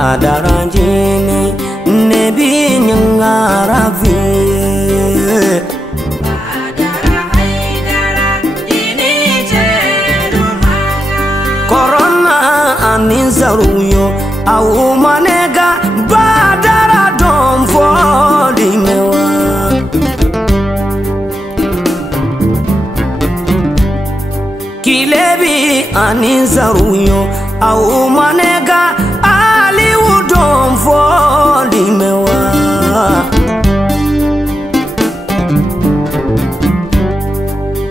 badaranjini nebi nyangaravi Corona anizaruyo au manega badara don folimewa Kilebi anizaruyo au manega aliudon folimewa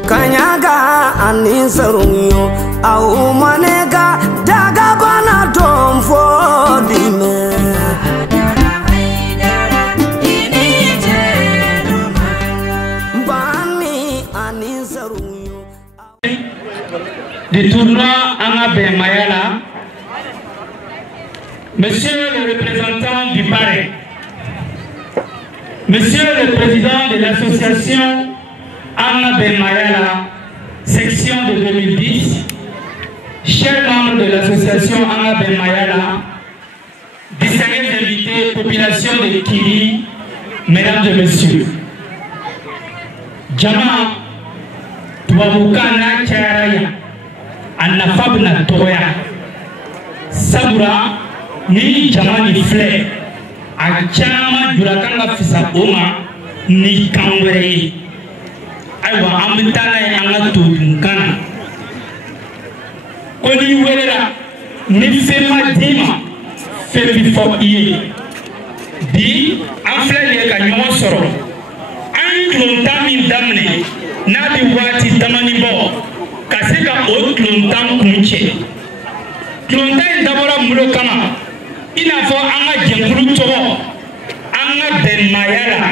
Kanyaga anizaruyo au manega dagabana don folimewa Du tournoi Angabé Mayala, Monsieur le représentant du Paré, Monsieur le président de l'association Angabé Mayala, section de 2010, chers membres de l'association Angabé Mayala, distingués invités, population de Kiri, mesdames et messieurs, Jama Tuabukana Charaya. Anafabna toya sabura ni jamani fle a chama durakanga fisa oma ni kangwere aywa amtana anga tudunkana koni werera ni fema dima febi fo iye bi afle le ka nyomo soro an klontami damne na bi wati damani bo kasika o klontan kunche klontan dabora mulo kama ina fo anga jengulu tobo anga ben mayala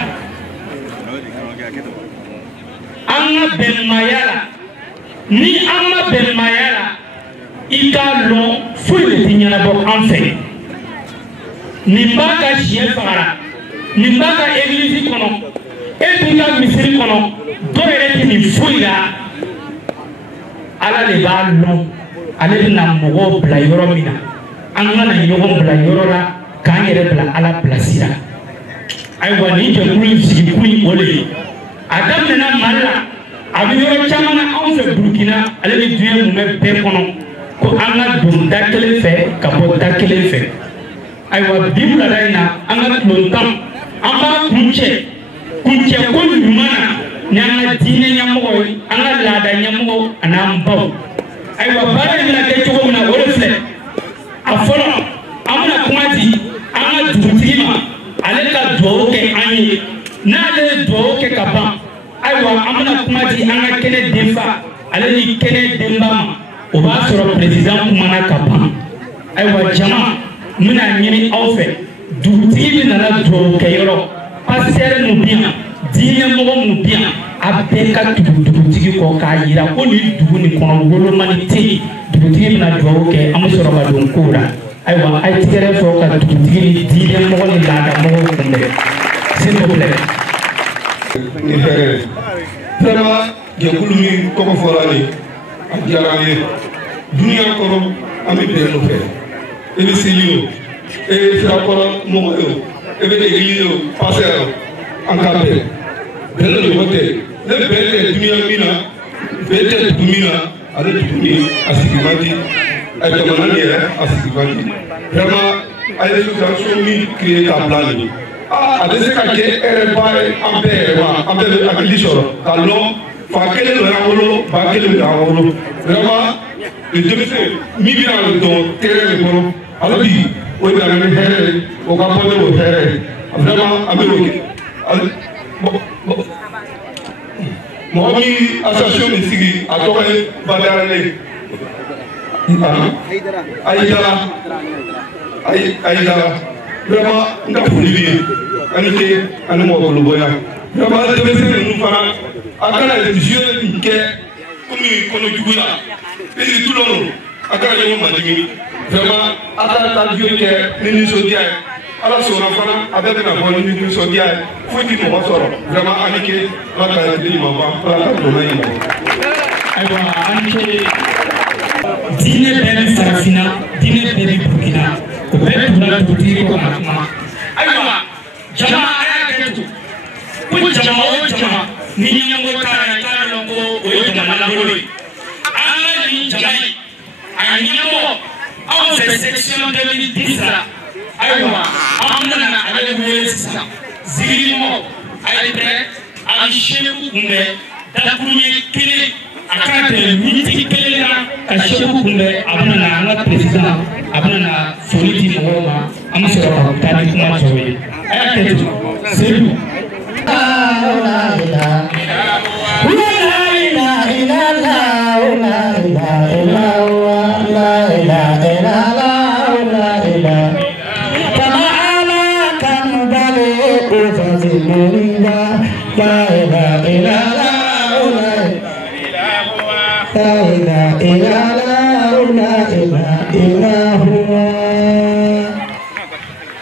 ni anga ben mayala ika lo fuile tinyana bo anfe ni mbaka chien fara ni mbaka église kono e pinga misiri kono do ereti ni fuila ala le b'a lɔn ale bɛna mɔgɔw bila yɔrɔ min na an kana ɲɔgɔn bila yɔrɔ la k'an yɛrɛ bila ala bilasira ayiwa nin jɛkulu in sigikun in o de ye a daminɛna mali la a bɛ yɔrɔ caman na anw fɛ burukina ale bɛ diɲɛ mun bɛ bɛɛ kɔnɔ ko an ka don da kelen fɛ ka bɔ da kelen fɛ ayiwa bi wulada in na an ka tulontan an b'a kuncɛ ko ɲuman na ni an ka diinɛ ɲɛmɔgɔ ye an ka laada ɲɛmɔgɔ an'an baw ayiwa baara in bɛna kɛ cogo min na o de filɛ a fɔlɔ an bɛna kuma di an ka dugutigi ma ale ka dugawu kɛ an ye n'ale ye dugawu kɛ ka ban ayiwa an bɛna kuma di an ka kɛnɛ denfa ale ni kɛnɛ denba ma o b'a sɔrɔ président kumana ka ban ayiwa jama n bɛna ɲini aw fɛ dugutigi bɛ nana dugawu kɛ yɔrɔ pasitɛri mun bɛ yan diinɛ mɔgɔ mun bɛ yan a bɛɛ ka tugu dugutigi kɔ k'a yira ko nin dugu nin kɔnɔ wolomani tɛ yen dugutigi bɛna dugawu kɛ an bɛ sɔrɔ ka don kow la ayiwa a ye tigɛrɛ fɔ ka dugutigi ni diinɛ mɔgɔ ni laada mɔgɔw kunbɛn s'il vous plaît. ni hɛrɛ vraiment jɛkulu min tɔgɔ fɔra nin a diyara an ye duniya kɔrɔ an bɛ bɛn o fɛ e bɛ seli o e bɛ sirakɔrɔ mɔgɔ ye o e bɛ église o pasteur o an ka bɛn bɛn de ko tɛ ne bɛn tɛ duniya min na bɛn tɛ dugu min na ale dugu ni a sigi man di a jamana ni yɛrɛ a sigi man di vraiment a ye association min créé k'a bila nin a tɛ se ka kɛ hɛrɛ ba ye an bɛɛ yɛrɛ ma an bɛɛ bɛ hakili sɔrɔ k'a lɔn fa kelen bɛ an bolo ba kelen bɛ an bolo vraiment denmisɛn min bɛ na dɔn terrain de kɔnɔ ale bi o de nana ni hɛrɛ ye o ka bɔ ne o hɛrɛ ye vraiment an bɛ o kɛ mɔgɔ min association min sigi a tɔgɔ ye Badarale Ayidara vraiment n ka foli bɛ yen ani ce ani mɔgɔ bonya vraiment denmisɛn ninnu fana a kana jeu nin kɛ komi kɔnɔjugu la et tout le monde a kana ɲɔgɔn majigin vraiment a ka taa jeu kɛ ni nisɔndiya ye ala sɔnna fana a bɛɛ bɛna bɔ ni nisɔndiya ye foyi ti mɔgɔ sɔrɔ vraiment ani ce ala ka deli ma ban ala ka dɔnna in ma. ayiwa ani ce diinɛ bɛɛ bɛ farafinna diinɛ bɛɛ bɛ burukina o bɛɛ tun la dugutigi ko kana kuma ayiwa jama a y'a kɛ to ko jama o jama ni ɲɛmɔgɔ taara i t'a dɔn ko o ye jamana lankolon ye an ka nin jama in a ɲɛmɔgɔ anw fɛ section 2010 la ayiwa an bɛna ale wele sisan ziirimɔgɔ a ye tɛ a ye seku kunbɛn dakuruɲɛ kelen a ka tɛmɛ miniti kelen na ka seku kunbɛn a bɛna na an ka président a bɛna na foli di mɔgɔw ma an bɛ sɔrɔ ka taa ni kuma tɔw ye a y'a kɛ ten seku.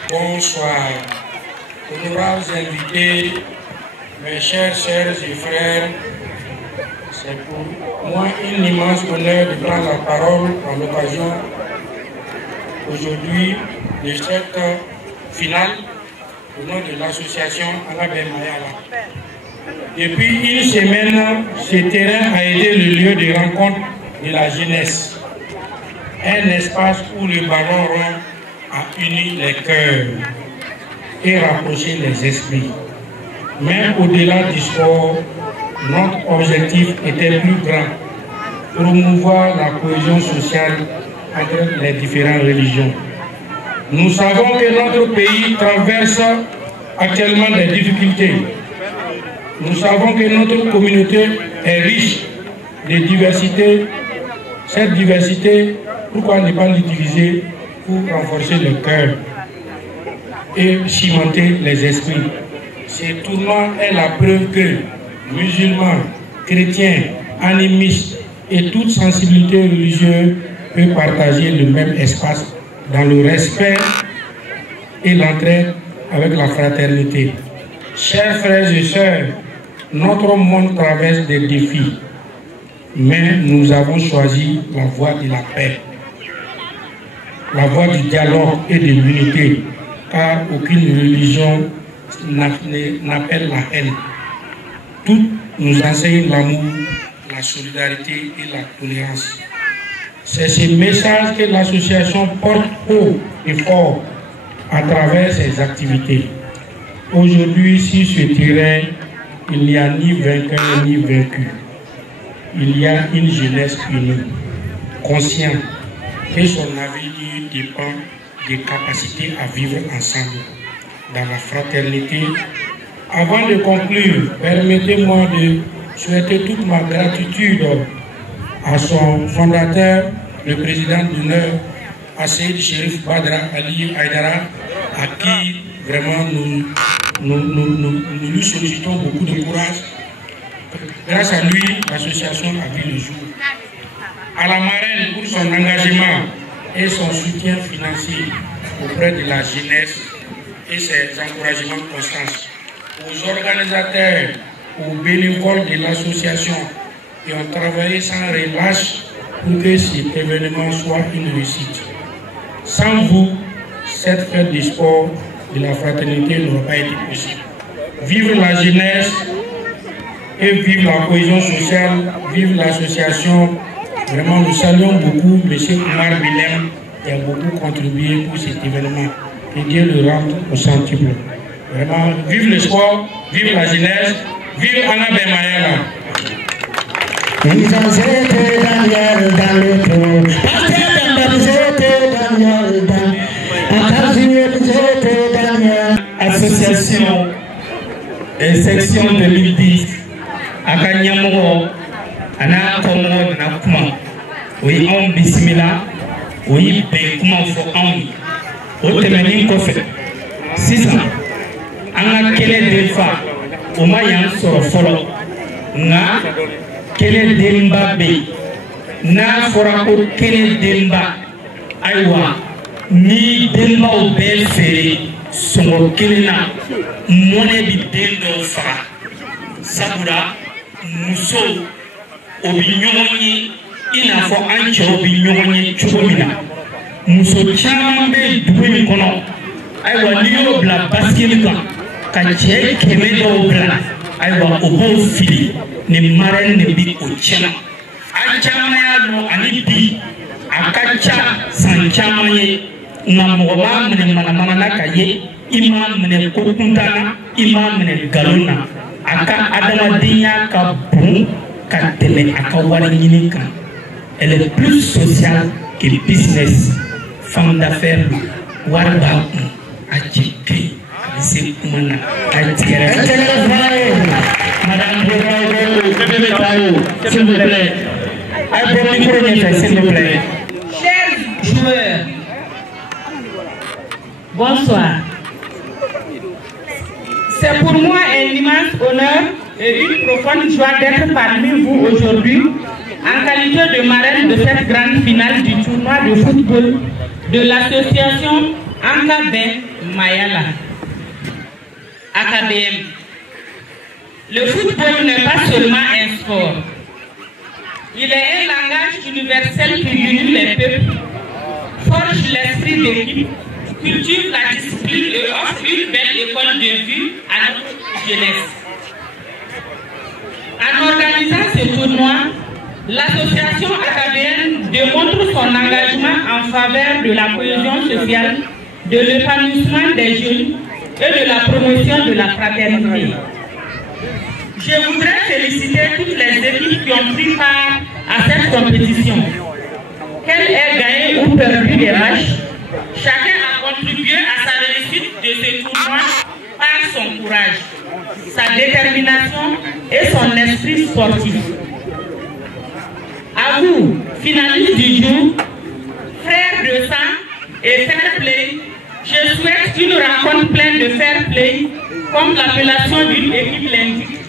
Bonsoir, honorables invités, mes chers sœurs et frères, c'est pour moi un immense honneur de prendre la parole à l'occasion aujourd'hui de cette finale au nom de l'association Anabem Mayala. Depuis une semaine, ce terrain a été le lieu de rencontre de la jeunesse, un espace où le ballon rond a uni les cœurs et rapproché les esprits. Mais au-delà du sport, notre objectif était plus grand, promouvoir la cohésion sociale entre les différentes religions. Nous savons que notre pays traverse actuellement des difficultés. Nous savons que notre communauté est riche de diversité. Cette diversité, pourquoi ne pas l'utiliser pour renforcer le cœur et cimenter les esprits? Ce tournoi est la preuve que musulmans, chrétiens, animistes et toute sensibilité religieuse peuvent partager le même espace dans le respect et l'entraide avec la fraternité. Chers frères et sœurs, notre monde traverse des défis, mais nous avons choisi la voie de la paix, la voie du dialogue et de l'unité, car aucune religion n'appelle la haine. Toutes nous enseignent l'amour, la solidarité et la tolérance. C'est ce message que l'association porte haut et fort à travers ses activités. Aujourd'hui, sur ce terrain, il n'y a ni vainqueur ni vaincu. Il y a une jeunesse unie, consciente que son avenir dépend des capacités à vivre ensemble, dans la fraternité. Avant de conclure, permettez-moi de souhaiter toute ma gratitude à son fondateur, le président d'honneur, Asseid Chérif Badra Ali Aïdara, à qui vraiment nous lui sollicitons beaucoup de courage. Grâce à lui, l'association a vu le jour. À la marraine pour son engagement et son soutien financier auprès de la jeunesse et ses encouragements constants. Aux organisateurs, aux bénévoles de l'association qui ont travaillé sans relâche pour que cet événement soit une réussite. Sans vous, cette fête du sport, de la fraternité n'aurait pas été possible. Vive la jeunesse et vive la cohésion sociale, vive l'association. Vraiment, nous saluons beaucoup M. Omar Bilem qui a beaucoup contribué pour cet événement. Que Dieu le rende au centuple. Vraiment, vive le sport, vive la jeunesse, vive Anabem Mayala. Association et section 2010 a Kanyamoro, Ana Komo Nakuma, oui, on bismillah, oui, Bekuma for Ami, Otemenin Kofe, 6 ans, Ana Kele Defa, Omayan Sorofolo, Na Kele Demba Be, Na Forako Kele Demba, Aywa, Ni Demba Obel Fere. Songo kilina mone bi dendo fa sabura muso obi nyonyi ina fo anche obi nyonyi chobina muso chama be duwe kono ayiwa n'i y'o bila basikeli kan ka cɛ 100 dɔw bila ayiwa o b'o fili nin marraine de bi o tiɲɛ a caman y'a dɔn ani bi a ka ca san caman ye nka mɔgɔ b'a minɛ manamana na ka ye i m'a minɛ ko kuntan na i m'a minɛ nkalon na a ka adamadenya ka bon ka tɛmɛ a ka wari ɲini kan elle est plus sociale que business femme d'affaires wari b'a kun a cɛ kɛ a bɛ se kuma na a tigɛrɛ madame s'il vous plaît a bɔ micro ɲɛfɛ s'il vous plaît. Chers joueurs, bonsoir. C'est pour moi un immense honneur et une profonde joie d'être parmi vous aujourd'hui en qualité de marraine de cette grande finale du tournoi de football de l'association Anka-Ben Mayala. AKBM. Le football n'est pas seulement un sport. Il est un langage universel qui unit les peuples, forge l'esprit d'équipe, cultive la discipline et offre une belle école de vie à notre jeunesse. En organisant ce tournoi, l'association AKBN démontre son engagement en faveur de la cohésion sociale, de l'épanouissement des jeunes et de la promotion de la fraternité. Je voudrais féliciter toutes les équipes qui ont pris part à cette compétition. Qu'elles aient gagné ou perdu des matchs, chacun a contribué à sa réussite de ce tournoi par son courage, sa détermination et son esprit sportif. À vous, finalistes du jour, frères de sang et fair play, je souhaite une rencontre pleine de fair play, comme l'appellation d'une équipe l'indique,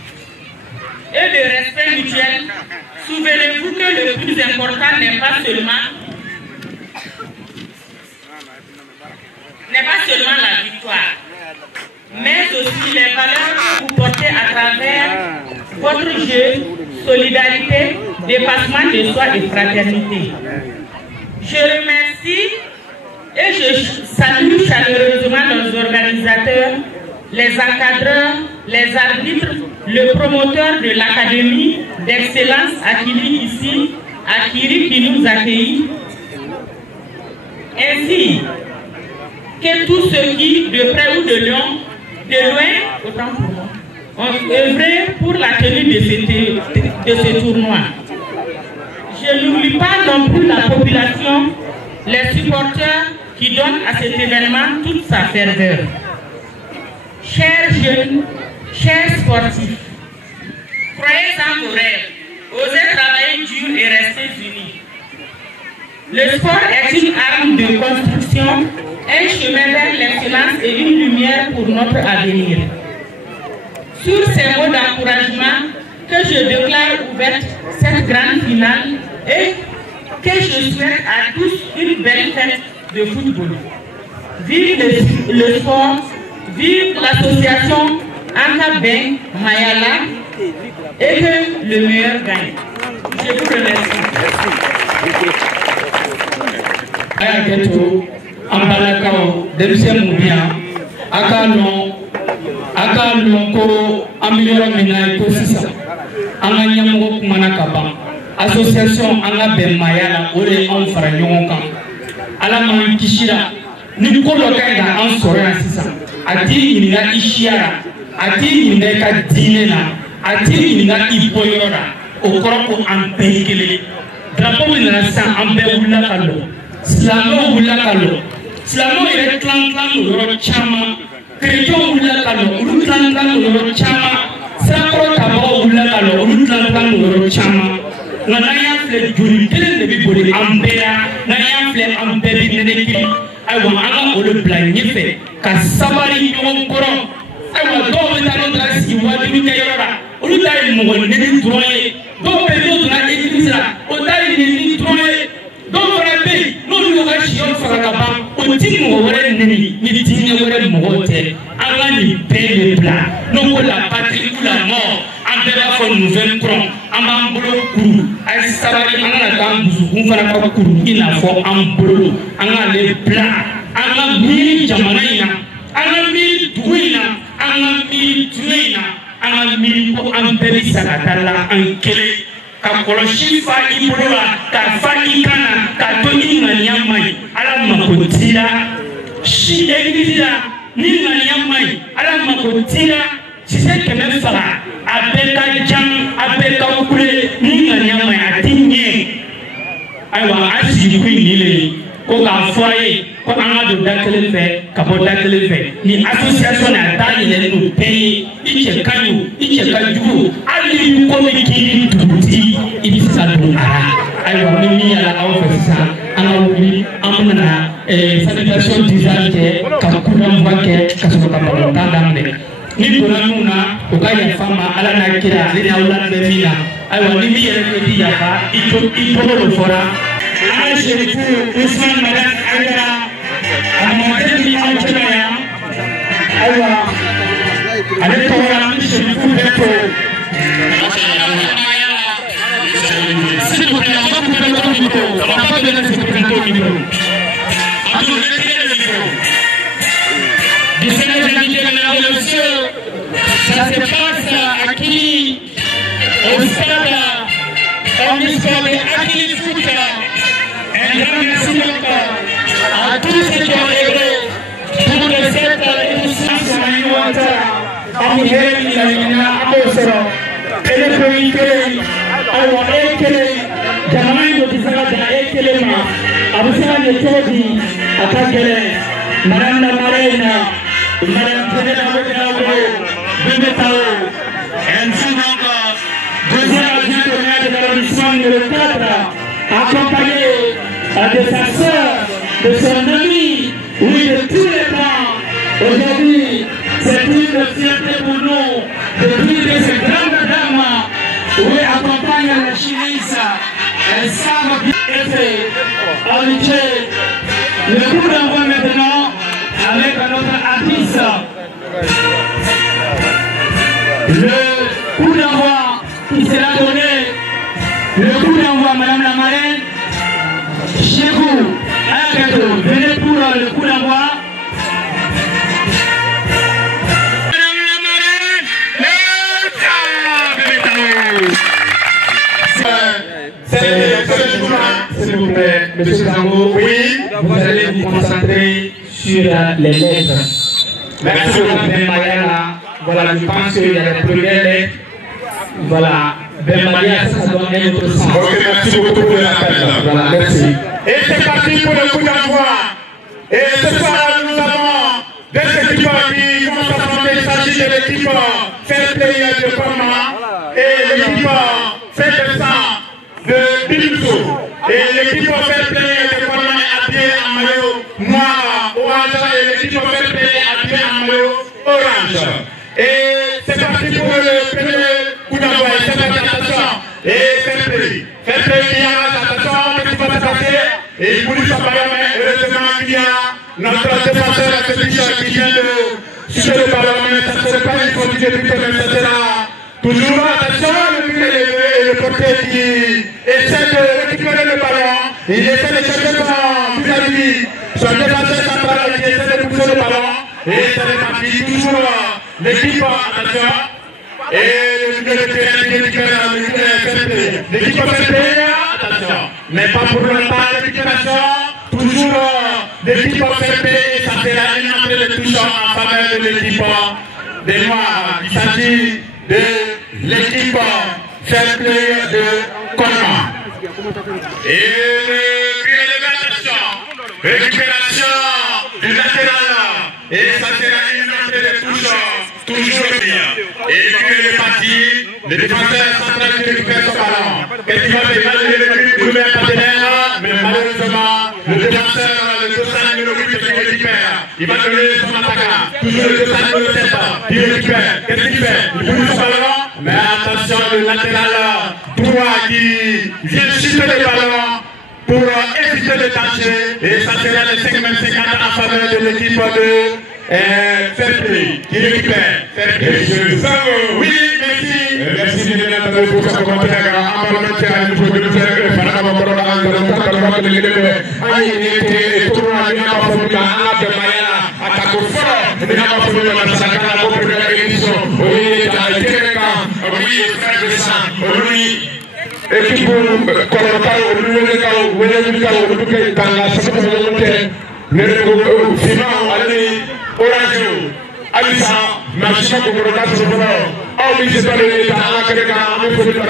et de respect mutuel. Souvenez-vous que le plus important n'est pas seulement la victoire, mais aussi les valeurs que vous portez à travers votre jeu, solidarité, dépassement de soi et fraternité. Je remercie et je salue chaleureusement nos organisateurs, les encadreurs, les arbitres, le promoteur de l'académie d'excellence Akili ici, Akiri qui nous accueille, ainsi que tous ceux qui, de près ou de loin, autant pour moi, ont œuvré pour la tenue de ce tournoi. Je n'oublie pas non plus la population, les supporters qui donnent à cet événement toute sa ferveur. Chers jeunes, chers sportifs, croyez en vos rêves, osez travailler dur et restez unis. Le sport est une arme de construction, un chemin vers l'excellence et une lumière pour notre avenir. Sur ces mots d'encouragement, que je déclare ouverte cette grande finale et que je souhaite à tous une belle fête de football. Vive le sport, vive l'association Anka-Ben Mayala et que le meilleur gagne. Je vous remercie. Ayaketo, Ambalakao, Debsen Moubia, Akalon ko amiliyɔrɔ min na i ko sisan an ka ɲɛmɔgɔ kumana ka ban association an ka bɛn maaya la o de ye anw fara ɲɔgɔn kan ala m'an kisira ni ko dɔ ka ɲi ka an sɔrɔ yan sisan a t'i ɲininka i siya la a t'i ɲininka i ka diinɛ na a t'i ɲininka i bɔyɔrɔ la o kɔrɔ ko an bɛɛ ye kelen drapeau min nana sisan an bɛɛ wulila ka lɔ silamɛw wulila ka lɔ silamɛw yɛrɛ tilan do yɔrɔ caman chrétiens wulila ka lɔ olu tilan do yɔrɔ caman sirakɔrɔ tabagaw wulila ka lɔ olu tilan do yɔrɔ caman nka n'an y'a filɛ joli kelen de bɛ boli an bɛɛ la n'an y'a filɛ an bɛɛ bɛ nɛnɛkiri ayiwa an ka olu bila ɲɛfɛ ka sabali ɲɔgɔn kɔrɔ ayiwa dɔw bɛ taa n'o taara sigi wajibi kɛ yɔrɔ la olu ta ye mɔgɔ nɛni dɔrɔn ye dɔw bɛ yen n'o donna église la o ta ye nɛni dɔrɔn ye dɔw fana bɛ yen n'olu y'u ka siyɛw faga ka ban o ti mɔgɔ wɛrɛ nɛni ni diinɛ wɛrɛ mɔgɔw tɛ an ka nin bɛɛ de bila n'o ko la patrie ou la mort an bɛɛ b'a fɔ nouvelle couron an b'an bolo kuru a ye sabali an kana k'an dusukun fana ka kuru i n'a fɔ an bolo an k'ale bila an ka miiri jamana in na sa ka taa la an kelen ka kɔlɔsi fa i bolo la ka fa i kan na ka to i ŋaniya man ɲi ala mako t'i la si église la ni ŋaniya man ɲi ala mako t'i la sise kɛmɛ faga a bɛɛ ka jan a bɛɛ ka kule ni ŋaniya man ɲi a ti ɲɛ ayiwa a sigi kun nin le ko k'a fɔ a ye ko an ka don da kelen fɛ ka bɔ da kelen fɛ ni association n'a da yɛlɛlen don bɛɛ ye i cɛ ka ɲi o i cɛ ka jugu hali ni ko min k'i ni dugutigi i bɛ se ka don a la ayiwa ni min yɛlɛ aw fɛ sisan an ka wuli an bɛna salutation d'usage kɛ ka kunnafoni kɛ ka sɔrɔ ka balontan daminɛ ni donna mun na o ka yafa n ma ala n'a kira ale n'aw lamɛn min na ayiwa ni min yɛrɛ ko k'i yafa i tɔgɔ dɔ fɔra. An Sherifu Usman Madan Aïdara a mɔden ni aw cɛla yan ayiwa ale tɔgɔ la an Sherifu bɛ fo. S'il vous plaît, on va couper le micro. On va pas donner ce couper le micro. Abdou, retirez le micro. Distingués invités, mesdames et messieurs, ça se passe à Kili, au stade omnisports de Akili Foot. Un grand merci donc à tous ceux qui ont œuvré pour que cette émission soit innovante. En Hélène, il y a un Amosoro, et le pays Kélé, alors Ekélé, Jamai de Tisagata Ekélé, Abusana de Todi, Atakélé, Madame la Marraine, Madame Ténéla Wodao, Bébétao, ainsi donc, deuxième adjoint au maire de l'arrondissement numéro 4, accompagné de sa soeur, de son ami, oui, de tous les plans. Aujourd'hui, c'est une fierté pour nous de dire que ces grandes dames, oui, accompagnent la Chilisa. Elles savent bien effet. Habitué. Le coup d'envoi maintenant avec notre artiste. Le coup d'envoi qui sera donné. Le coup d'envoi, Madame la Marraine. Chez vous, venez pour le coup d'envoi. Madame la Marraine, s'il vous plaît, Monsieur Zango, oui, vous allez vous concentrer sur les lettres. Merci beaucoup, Mayala. Voilà, je pense qu'il y a les premières lettres. Voilà. Ben Maria, ça doit être notre sens. Ok, merci beaucoup pour l'appel. Voilà, merci. Et c'est parti pour le coup d'envoi. Et ce soir, nous avons deux équipes qui vont s'affronter. Il s'agit de l'équipe Fair Play de Koma et l'équipe Fair de Sang de Bilimso. Et l'équipe Fair Play de Koma est habillée en maillot noir, orange, et l'équipe Fair Play est habillée en maillot orange. Et c'est parti pour le premier coup d'envoi. C'est parti, attention. Et Fair Play, attention, qu'est-ce qui va se passer? Et pour lui, ça va bien, heureusement qu'il y a notre défenseur à ce t-shirt qui vient de sucer le ballon, mais ça ne sera pas une faute de but, mais ça sera toujours, attention, le but est levé et le portier qui essaie de récupérer le ballon, il essaie de chercher son vis-à-vis, son défenseur central qui essaie de pousser le ballon, et ça est parti, toujours l'équipe, attention. Et le terrain qui récupère l'équipe Fair Play, attention, mais pas pour longtemps la récupération, toujours l'équipe Fair Play, et ça sera une entrée de touche en faveur de l'équipe des Noirs. Il s'agit de l'équipe Fair Play de Koma. Et le cri de récupération du latéral, et ça sera une entrée de touche. Toujours bien. Et puis il est parti, le défenseur central qui récupère son ballon. Qu'est-ce qu'il va faire? Il va le trouver un partenaire, mais malheureusement, le défenseur, le dossard numéro 8 qui récupère. Il va donner son attaquant. Toujours le dossard numéro 7 qui récupère. Qu'est-ce qu'il fait? Il pousse son ballon, mais attention, le latéral droit qui vient chuter le ballon pour éviter le danger. Et ça sera le 5-50 en faveur de l'équipe de Fair Play qui récupère. Oui, merci. Merci bien entendu pour ce commentaire. oui, frère de sang, oui. Équipe Kolokao, Lulekao, Welemikao, Luke, Tanga, Sakote, Nereko, Simao, Ali, Orange, Alisa, Machina, Kokoroka, all these are the Tanaka, I'm going to the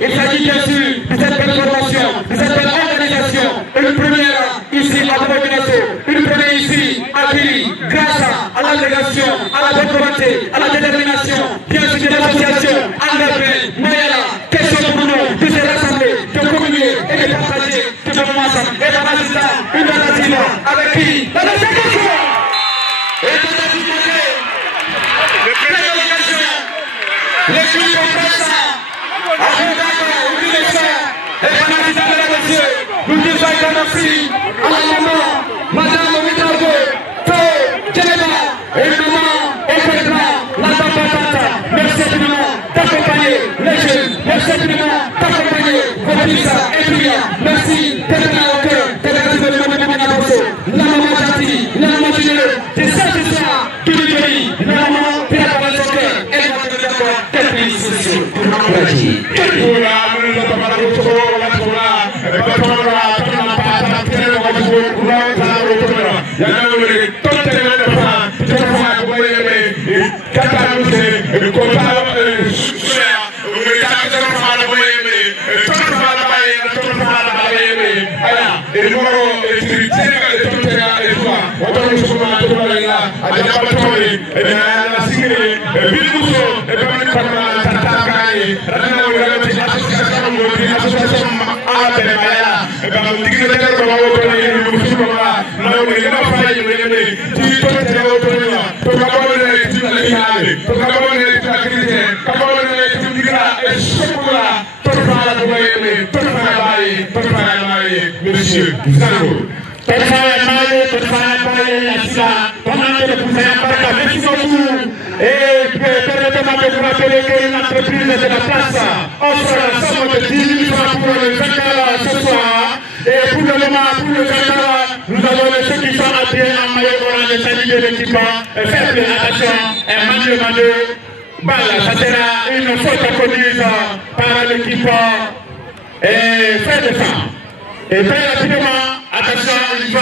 il s'agit bien sûr de cette belle formation, de cette belle organisation. Une première ici à Bourg-Guinée, une première ici à Kiri, grâce à l'allégation, à la bonne volonté, à la détermination, bien sûr de l'association André Moyala, question pour nous de se rassembler, de communier et de partager tout le monde ensemble. Et par l'instant, une tentative avec qui la décision et tentative le président de l'occasion, l'équipe compresse. Nous disons merci à la maman, Madame Ouidargo, To, Djeleba, et maman, Okwedra, la Dambata. Merci infiniment d'accompagner les jeunes, merci infiniment d'accompagner vos fils et filles. Merci d'être là au cœur de la région de Monaco. La maman gentille, la maman généreuse, de cette histoire du pays, la maman qui a parlé son cœur, et la maman d'accord, des pays sociaux. Monsieur Zango. Et permettez-moi de vous rappeler que l'entreprise de la place offre la somme de 10 000 francs pour le 20 ce soir. Et pour le moment, pour le 20 nous avons ceux qui sont appuyés en maillot orange et saluer l'équipement. Faites attention, un manuellement de balle. Ça sera une faute commise par l'équipement. Et faites ça. Et très rapidement, attention, il va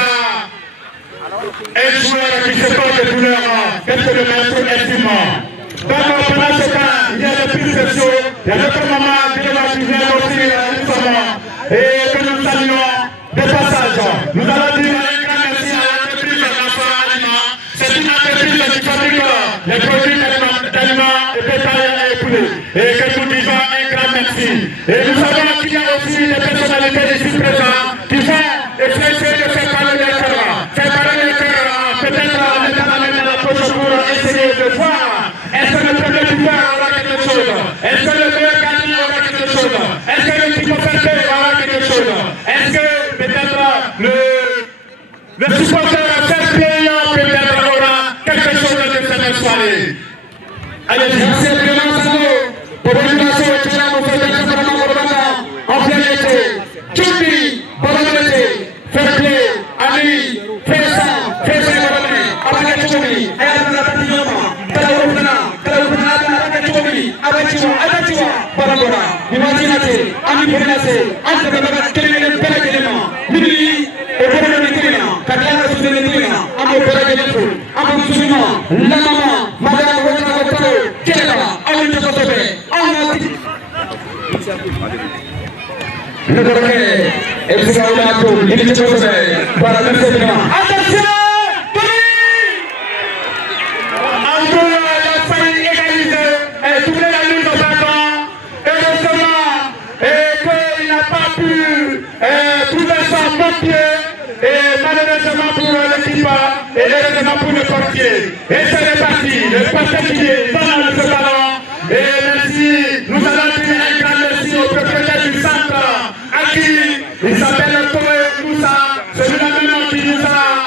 un joueur qui se porte de couleur, qu'est-ce que le maître estime. D'abord, pendant ce temps, il y a le plus de choses, il y a notre maman qui vient aussi et que nous saluons de passage. Nous allons dire un grand merci à l'entreprise d'Enfants Aliments. C'est une entreprise qui fabrique les produits d'aliments et bétail et poulet. Et que nous disons un grand merci. Et nous savons qu'il y a aussi des personnalités ici présentes qui vont essayer de faire parler les cœurs. Faire parler les cœurs, peut-être en mettant la main dans la poche pour essayer de voir. Est-ce que le premier pouvoir aura quelque chose? Est-ce que le meilleur gagnant aura quelque chose? Est-ce que le petit offenseur aura quelque chose? Est-ce que peut-être le supporter fair play peut-être aura quelque chose de cette soirée? Allez-y, c'est vraiment ça. Pour vous dire que tu as mon frère, en plein été, Tchoubi, bonne été, fair play, Ali, fais ça, avec Tchoubi, et avec la Tatilloma, imaginate, ami Prenase, anche per la chiedere per la chiedema, quindi e per la chiedema, Catania su delle chiedema, amo per la chiedema, amo Susino, la mamma, madame Rosana Cottaro, chiedeva, amo il giocatore, amo il Et malheureusement pour l'équipe et heureusement pour le portier. Et c'est reparti, le portier qui est dans le ballon. Et merci, nous allons dire un grand merci au propriétaire du centre, à qui il s'appelle Toé Moussa. C'est lui-même qui nous a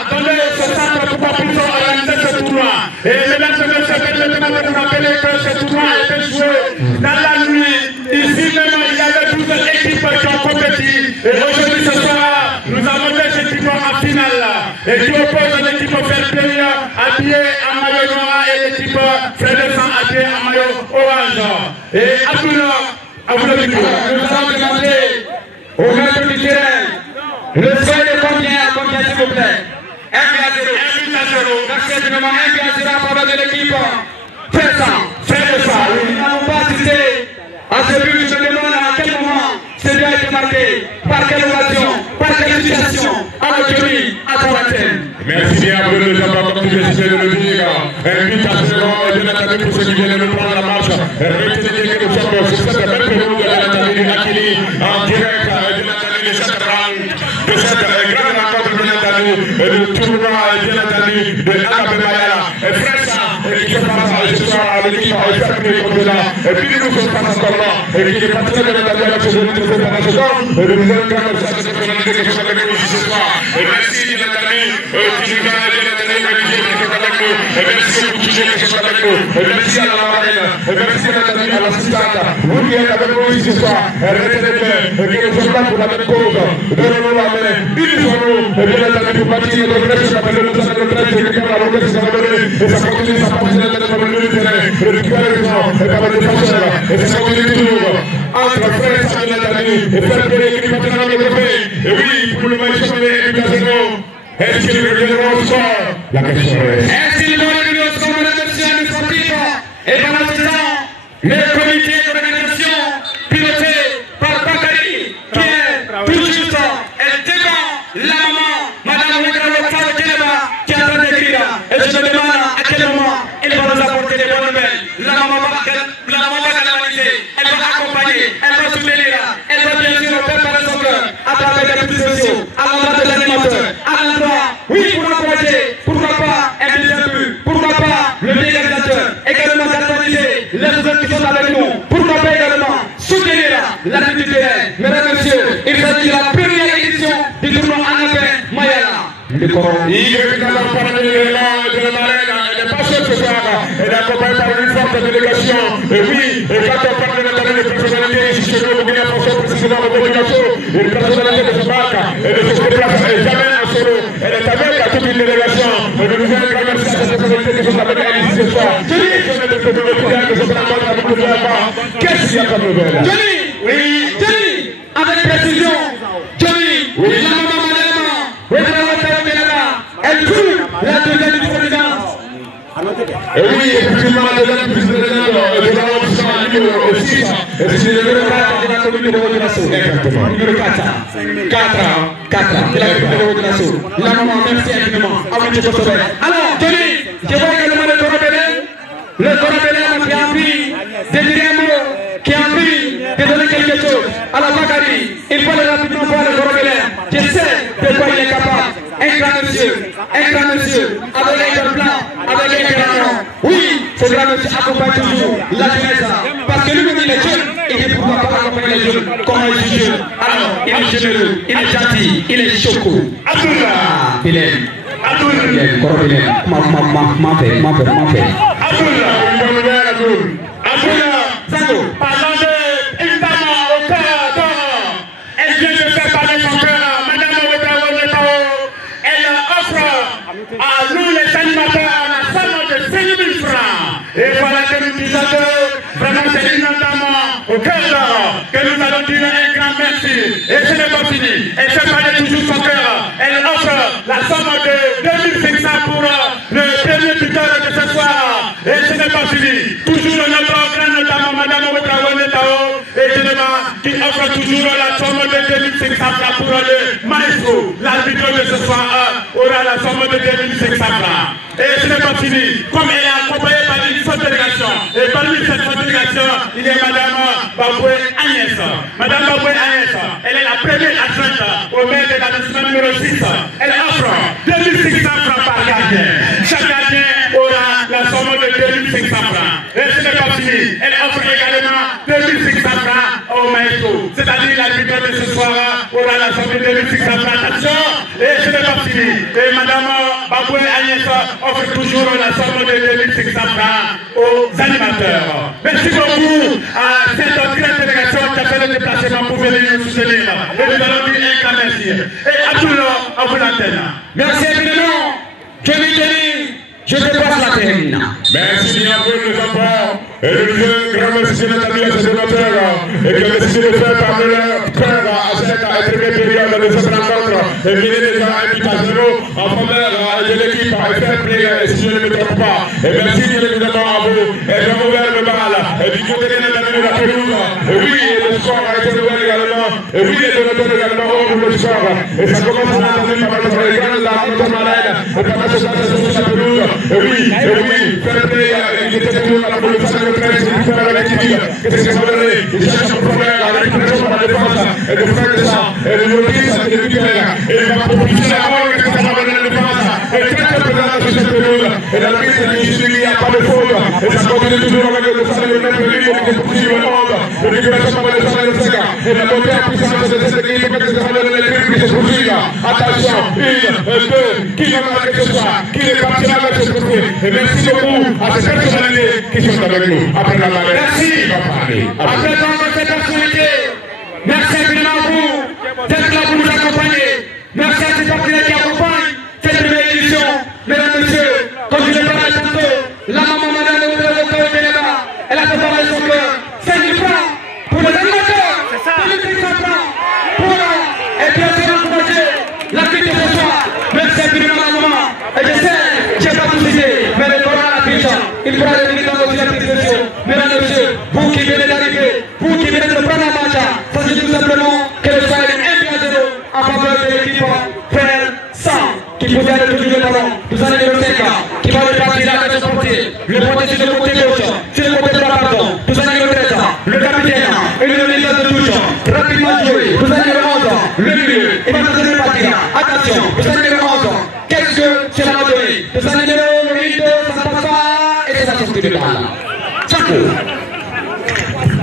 donné ce centre pour pouvoir organiser ce tournoi. Et mesdames et messieurs, permettez-moi de vous rappeler que ce tournoi a été joué dans la nuit. Ici même, il y avait 12 équipes qui ont compéti. Et aujourd'hui, ce soir, nous avons des équipes en finale. Et qui opposent l'équipe Fairplay habillée en maillot noir et l'équipe Frédéric habillée en maillot orange. Et Abdoullah, à vous le micro. Nous allons demander au maître du terrain le score de combien s'il vous plaît? 1 à 0. 1 à 0. Merci infiniment. 1 à 0 en faveur de l'équipe. Frédéric, nous n'avons pas assisté à ce but. Je demande à quel moment ce but a été marqué, par quelle occasion, par quelle situation. Alors Johnny, à ton antenne. Merci bien pour le débat, comme tu viens de le dire. Un but à 0, et bien entendu pour ceux qui viennent de prendre la marche. Retenez que nous sommes sur cette même période de l'Atali Akili en direct, bien entendu, de cette grande rencontre, bien entendu, le tournoi, bien entendu, de Agabé Mayala. Et Fressa, qui se passe ce soir à l'équipe à Fairplay comme là. Et puis nous sommes pas encore là. Et qui est parti de l'Atali avec ce joli trophée par la seconde. Et nous allons quand même faire cette personnalité qui sont avec nous ici ce soir. Et merci, bien entendu, qui nous gagne, bien entendu, Olivier qui est avec nous. Et merci au Boutier qui est avec nous. Et merci à la marraine. Et merci, bien entendu, à l'assistante. Vous qui êtes avec nous ici ce soir. Et retenez bien que nous sommes là pour la même cause. Donnez-nous la main. Unissons-nous. Et bien entendu, pour bâtir notre presse, parce que nous sommes notre presse, et que la route s'est abandonnée. Et ça continue, ça passe dans le milieu du terrain. Récupérer les gens. Et par le défenseur. Et ça continue toujours. Entre frères, ça bien entendu. Et faire que l'équipe maintenant le trophée. Et oui, pour le match, on est but à 0. Est-ce qu'il reviendra au score? La question est. Est-ce qu'il va revenir au score, mesdames et messieurs, les sportifs? Et pendant ce temps, le comité d'organisation piloté par Bakary, qui est tout juste, elle défend la maman, Madame Ouedraoua Keneba, qui est en train d'écrire. Et je me demande à quel moment elle va nous apporter des bonnes nouvelles. La maman va canaliser, elle va accompagner, elle va soutenir, elle va bien sûr préparer son cœur à travers les réseaux sociaux, à l'endroit des animateurs, à l'endroit, oui, pour encourager, pourquoi pas un deuxième but, pourquoi pas le légalisateur, également d'actualiser les autres qui sont avec nous, pourquoi pas également soutenir l'activité du terrain. Mesdames et messieurs, il s'agit de la première édition du tournoi Agabé Mayala. Il est d'abord parmi les rangs de la marraine, elle n'est pas seule ce soir, elle est accompagnée par une forte délégation. Et oui, et quand on parle de notamment de personnalité, ici chez nous, Burkina Faso, précisément au Burkina Faso, une personnalité de ce marque et de se déplace jamais en solo. Elle est avec à toute une délégation. Et nous nous allons remercier à ces personnalités qui sont avec elle ici ce soir. Johnny, je vais te donner le coup que je prends dans la boucle de la part. Qu'est-ce qu'il y a comme nouvelle? Johnny, oui, Johnny, avec précision. Johnny, oui, la maman, elle joue la deuxième vice-présidence. Et oui, effectivement, la deuxième vice-présidence de l'arrondissement numéro 6. Et c'est le numéro 4 de la commune de Rodinasso. Exactement. Numéro 4. 4 de la commune de Rodinasso. La maman, merci infiniment. Alors, Johnny, je vois également le Corobélé. Le Corobélé qui a envie de dire un mot, qui a envie de donner quelque chose à la Bakary. Il faut le rapidement voir le Corobélé. Je sais de quoi il est capable. Un grand monsieur, avec un cœur blanc, avec un cœur blanc. Oui, ce grand monsieur accompagne toujours la jeunesse. Parce que lui-même il est jeune, il ne pourra pas accompagner les jeunes comme il est jeune. Alors, il est généreux, il est gentil, il est choco. Abdoullah, Bilal, Corobélé, m'en fait. Abdoullah, Zango, parlant de une dame au cœur d'or, elle vient de faire parler son cœur. À nous les animateurs, la somme de 5 000 francs. Et voilà que nous disons que vraiment c'est une dame au cœur d'or que nous allons dire un grand merci. Et ce n'est pas fini. Elle fait parler toujours son cœur. Elle offre la somme de 2500 pour le premier buteur de ce soir. Et ce n'est pas fini. Toujours notre grand notamment Madame Ouedraoua Keneba. Et je demande qui offre toujours la somme de 2500 francs pour le maestro. L'arbitre de ce soir aura la somme de 2500 francs. Et ce n'est pas fini. Comme elle est accompagnée par une forte délégation, et parmi cette forte délégation, il y a Madame Baboué Agnès. Madame Baboué Agnès, elle est la première adjointe au maire de l'arrondissement numéro 6. Elle offre 2500 francs par gardien. Chaque gardien aura la somme de 2500 francs. Et ce n'est pas fini. Elle offre également 2500 francs au maestro. C'est-à-dire l'arbitre de ce soir aura la somme de 2500 francs. Attention, et ce n'est pas fini. Et Madame Baboué Agnès offre toujours la somme de 2500 francs aux animateurs. Merci beaucoup à cette grande délégation qui a fait le déplacement pour venir nous soutenir. Et nous allons dire un grand merci. Et Abdullah, à vous l'antenne. Merci évidemment. Je te passe la termine. Merci bien pour les enfants. Et le grand merci de notre ami à ce donateur et qui a décidé de faire parler leur cœur à cette première période de cette rencontre. Et il est déjà invité à zéro en faveur de l'équipe à faire play, si je ne me trompe pas. Et merci bien évidemment à vous. Et j'ai ouvert le bal. Et du côté de la pelouse. Et oui, le score a été ouvert également. Et oui, les donateurs également ouvrent le score. Et ça commence à entendre par les grandes la malade. Et par ce temps, c'est sur la pelouse. Et oui, faire play, il était toujours à la pelouse. C'est la l'activité, que c'est ça donné, il cherche un problème à la récupération par la défense, et de faire de ça, et de nourrir ça, et de récupérer, et il va propulser la balle, que ça va donner la défense, et très présent sur cette période, et la mise de l'issue, il n'y a pas de faute, et ça continue toujours avec le sang de notre libre, qui poursuit le monde, de récupération par le sang de Sega, et la montée en puissance de cette équipe, que ça va donner les trucs qui se poursuivent. Attention, 1, 2, qui va marquer ce soir, qui est parti avec ce côté, et merci beaucoup à ces personnalités qui sont avec nous. Après la marée, merci. Après cette personnalité, merci infiniment à vous d'être là pour nous accompagner. Merci à ces partenaires qui accompagnent cette première édition. Mesdames et messieurs, comme je l'ai parlé tantôt, la maman madame de l'avocat au Canada, elle a préparé son cœur. 5 000 francs pour les animateurs, 2500 francs pour et bien sûr encourager la fête de ce soir. Merci infiniment à la maman. Et je sais, je n'ai pas tout cité, mais le corps à la fiche, il faudra devenir dans votre organisation. Mesdames et messieurs, vous qui venez d'arriver, vous qui venez de prendre la marche, sachez tout simplement que le soir est 1-0 en faveur de l'équipe Frère 100 qui possède toujours le ballon. Vous allez le 5 qui va repartir la tête au portier. Le portier sur le côté gauche, sur le côté droit, pardon. Vous allez le 13, le capitaine et le ministre de touche. Rapidement joué. Vous allez le 11, le milieu. Il va tenter de partir. Attention, vous allez le 11. Qu'est-ce que cela va donner? Vous allez le 1, 2, ça passe pas et c'est la sortie de balle.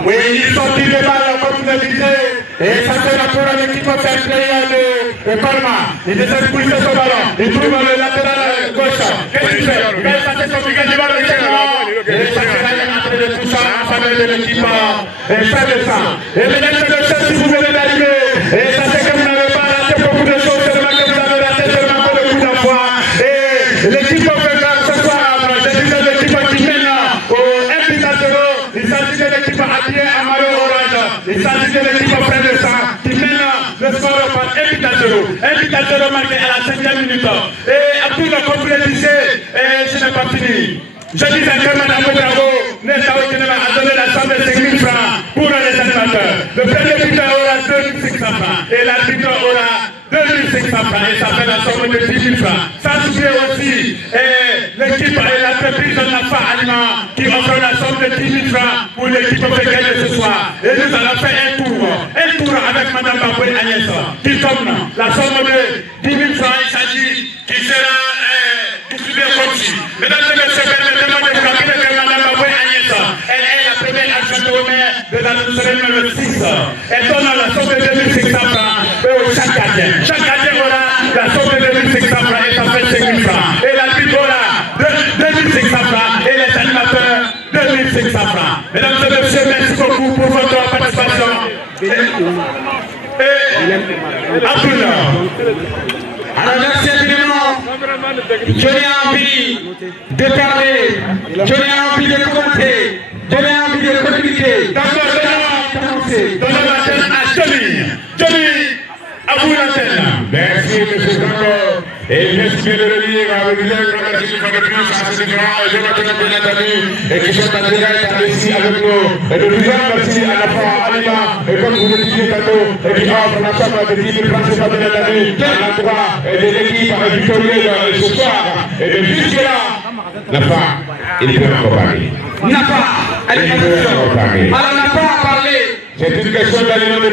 Oui, ils sont tirés de balle, comme vous le disiez. Et ça c'est la pour l'équipe de Palma. Il essaie de pousser son ballon. Il trouve le latéral gauche. Qu'est-ce qu'il fait? Il va passer son piquet du ballon. Et ça c'est l'entrée de tout ça en faveur de l'équipe Frère de 100. Et mesdames et messieurs, si vous venez d'arriver, et ça c'est que vous n'avez pas raté beaucoup de choses, seulement que vous avez raté seulement beaucoup de fois. Et l'équipe ce soir, je disais l'équipe qui mène au 1 but à 0. Il s'agit de l'équipe habillée en maillot orange. Il s'agit de l'équipe Frère de 100 qui mène le score par 1 but à 0. 1 but à 0 marqué à la 5e minute. Et Abdullah, comme vous le disiez, ce n'est pas fini. Je dis à Mme Bravo, Nesta Okinema a donné la somme de 5 000 francs pour les animateurs. Le premier buteur aura 2 500 francs et l'arbitre aura 2 500 francs et ça fait la somme de 10 000 francs. Sans oublier aussi l'équipe et l'entreprise de Nafa Aliment qui offre la somme de 10 000 francs pour l'équipe fédérale de ce soir. Et nous allons faire un tour avec Mme Baboué Agnès qui donne la somme de 10 000 francs. Il s'agit qui sera distribué comme ci. Mesdames et messieurs, permettez-moi de rappeler que Mme Baboué Agnès, elle est la première adjointe au maire de l'arrondissement numéro 6. Elle donne la somme de 2 500 francs chaque gardien. Chaque gardien aura la somme de 2 500 francs et ça fait 5 000 francs. Et l'arbitre aura 2 500 francs et les animateurs 2 500 francs. Mesdames et messieurs, merci beaucoup pour votre participation. Et Abdullah. Alors merci infiniment. Je n'ai envie de parler, je n'ai envie de commenter, je n'ai envie de communiquer. D'accord, donnons l'antenne à Johnny. Johnny, à vous l'antenne. Merci, M. Zango. Et merci bien de le dire, avec vous, merci une fois de plus à ces différents donateurs bien entendus et qui sont en direct ici avec nous. Et de plusieurs merci à la fois Alima, et comme vous le disiez tantôt, et qui offre la somme de 10 000 francs CFA bien entendu à l'endroit de l'équipe victorieuse ce soir. Et de jusque-là, Nafa, il peut encore parler. Nafa, alors Nafa a parlé. C'est une question d'aliment de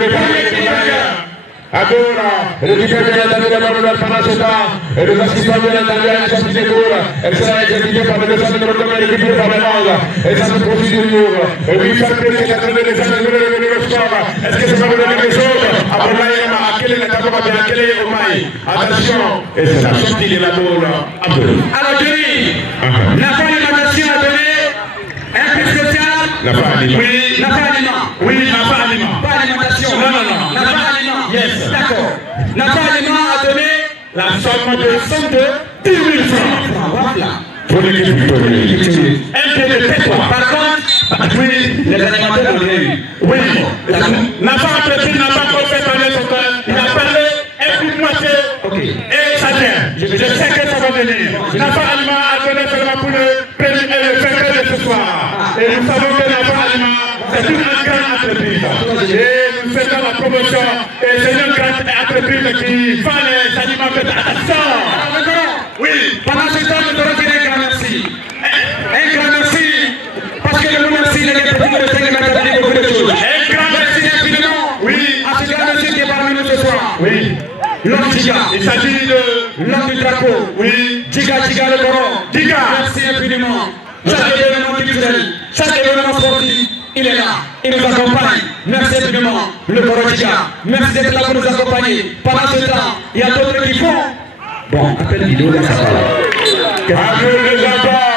Adora, le dictateur bien entendu pendant ce temps, et les assistants bien entendu à l'échelle des cours, elle sera exécutée par le dessin de notre équipe par le monde, et ça se poursuit toujours. Et lui faire plaisir d'être les années de l'Europe. Est-ce que c'est pas vous donner quelque chose? Après là, à quel est l'État bien, quel est au maïs? Attention, et c'est la sortie de la boule. Alors Johnny, Nafa Alimentation a donné un prix spécial. Nafa Aliment. Oui, Nafa Aliment. Oui, Nafa Aliment. Pas alimentation. Non. Nafa Aliment. Yes. D'accord. Nafa Aliment a donné La somme de 10 000 francs. Voilà. Pour l'équipe victorieuse. Un peu de tête. Par contre, oui, les animateurs ont eu. Oui. N'a pas apprécié, n'a pas fait parler son cœur. Il a parlé un coup de moitié. Ok. Et ça vient. Je sais que ça va venir. N'a pas Aliment a donné seulement pour le vainqueur de ce soir. Et nous savons que N'a pas Aliment, c'est une grande entreprise. Et nous faisons la promotion. Et c'est une grande entreprise qui vend les aliments de attention. Oui. Pendant ce temps, nous devons dire un grand merci. Un grand merci. Parce que le merci, il est petit de 5 mètres de beaucoup de choses. Un grand merci infiniment. Oui. À ce grand monsieur qui est parmi nous ce soir. Oui. L'homme Diga. Il s'agit de L'homme du drapeau. Oui. Diga le coron. Diga. Merci infiniment. Chaque événement culturel, chaque événement sportif, il est là. Il nous accompagne. Merci infiniment. Le coron Diga. Merci d'être là pour nous accompagner. Pendant ce temps, il y a d'autres qui font. Bon, appelle vidéo dans sa parole. Avec les enfants,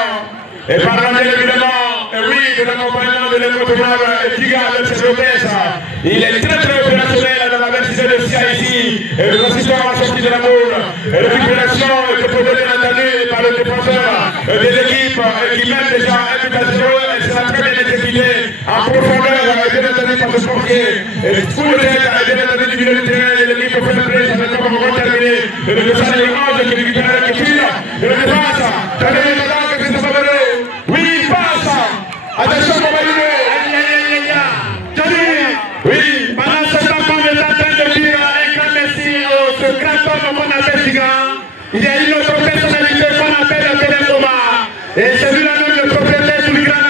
et parlant bien évidemment, et oui, de l'accompagnement de l'incontournable Diga de CDS. Il est très opérationnel dans la version de SIA ici, et nous assistons à la sortie de la boule, et récupération est proposée bien entendu par le défenseur de l'équipe, qui mène déjà 1 but à 0, et sera très bien exécutée en profondeur, et bien entendu par le sportier. Et tout le tête, et bien entendu du milieu de terrain, et l'équipe fait le prêt, ça va encore terminer, et le dessin de l'image qui récupère le fil, et le défense, oui, il passe. Attention, on va y aller. Oui, pendant ce temps qu'on est en train de dire un grand merci au ce grand homme qu'on appelle Diga, il y a une autre personnalité qu'on appelle Belen Omar. Et celui-là même le propriétaire du grand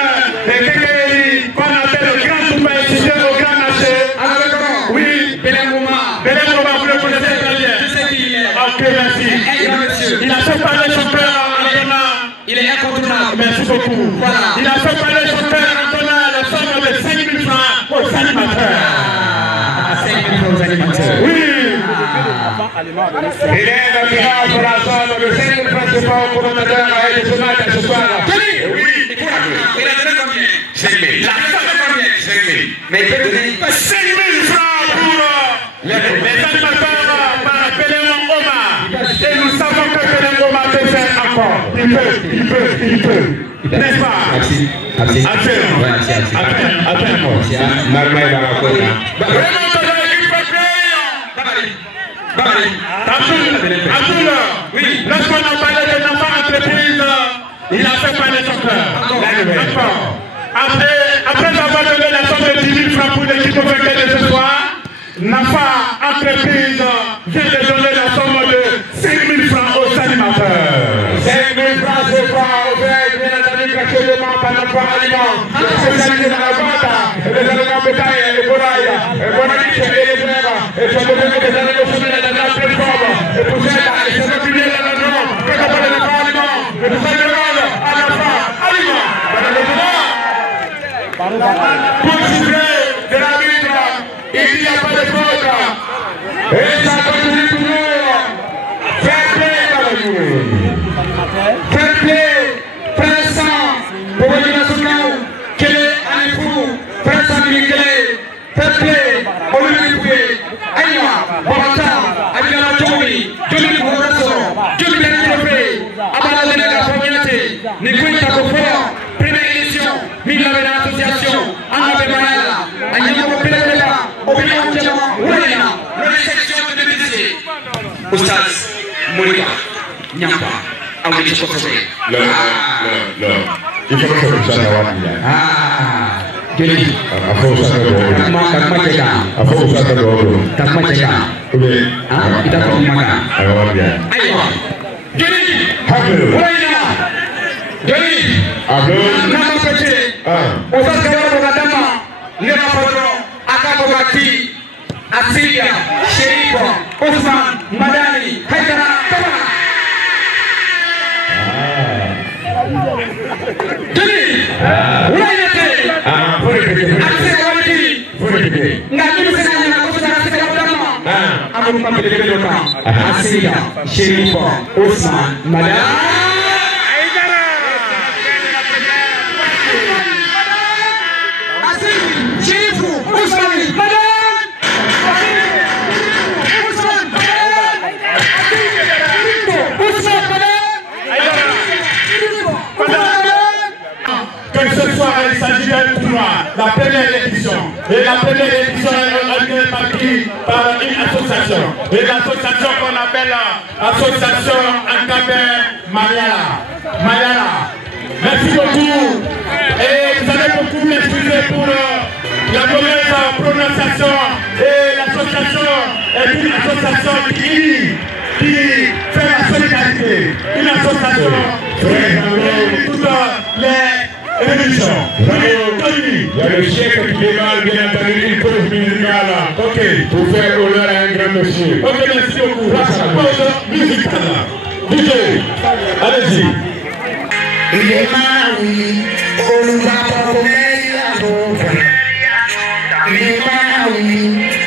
qu'on appelle le grand Touba ici au grand marché. Oui, Belen Omar. Belen Omar, vous le connaissez très bien. Je sais qui il est. Ok, merci. Un grand monsieur. Il a fait parler son père en donnant. Il est incontournable. Merci beaucoup. Voilà. Il a fait parler son père en donnant la somme de 5 000 francs aux animateurs. 5 000 francs aux animateurs. Oui. Il est l'admirable pour la somme de 5 000 francs CFA au commentateur et de ce match ce soir. Oui. Il a donné combien? 5 000. Il a donné combien? 5 000. Mais il peut donner 5 000 francs pour les animateurs par Belen Omar. Et nous savons que Belen Omar peut faire encore. Il peut. N'est-ce pas? Attends-moi. Abdoul, oui, lorsqu'on a parlé de notre entreprise, il a fait parler son cœur. Après avoir donné la somme de 10 000 francs pour l'équipe vainqueur de ce soir, Nafa entreprise vient de donner la somme de 5 000 francs aux animateurs. 5 000 francs offerts, bien entendu, gratuitement par Nafa Aliment, spécialisé dans la vente, les aliments bétail, les volailles, les bonaniches et les frères, et tu as besoin des animaux sommeils dans la plateforme, et pour ça, et c'est le public dans le nom, que tu appelles Nafa Aliment, et tout ça demande à Nafa Aliment. Pour cibler de la lutte, il n'y a pas de faute. Et ça continue toujours. Fair play dans le jeu. Fair play, pressant, pour venir à ce cas, quel est un fou, pressant du quel fair play, au lieu de jouer. Aïe, Bobata, Abiyama Jomi, Jomi Kourasso, Jomi Bentrophée, Abala Zenega Fognate, Nikuita Kofo, première édition, Mille Association, Anna Mayala, Agnamo Pelela, Obion Diamant, Wayna, la section de l'université. Oustaz Moulika. nyamba awali chokose Non. Il faut que ça soit jadi apa usaha dulu? Kakma ceka. Apa usaha dulu? Kakma ceka. Oke. Kita perlu makan. Ayo. Jadi. Habis. Jadi. Habis. Nama pece. Usah segala berkatama. Lima foto. Akan berbakti. Asilia. Sherifo. Usman. Madani. Haidara. Tama. Jadi. Mulai nanti. Asilia, Sherifo, Usman, Madani. Il s'agit d'un tournoi, la première édition. Et la première édition est organisée par une association. Et l'association qu'on appelle l'association Ankabé Mayala. Merci beaucoup. Et vous allez beaucoup m'excuser pour la mauvaise prononciation. Et l'association est une association qui fait la solidarité. Une association qui toutes les émissions. Il y a le chef qui démarre bien entendu une pause musicale. Ok. Pour faire honneur à un grand monsieur. Ok, merci beaucoup. Pause musicale. DJ, allez-y. Il est marié, on nous va pas comer la boca. Il est marié,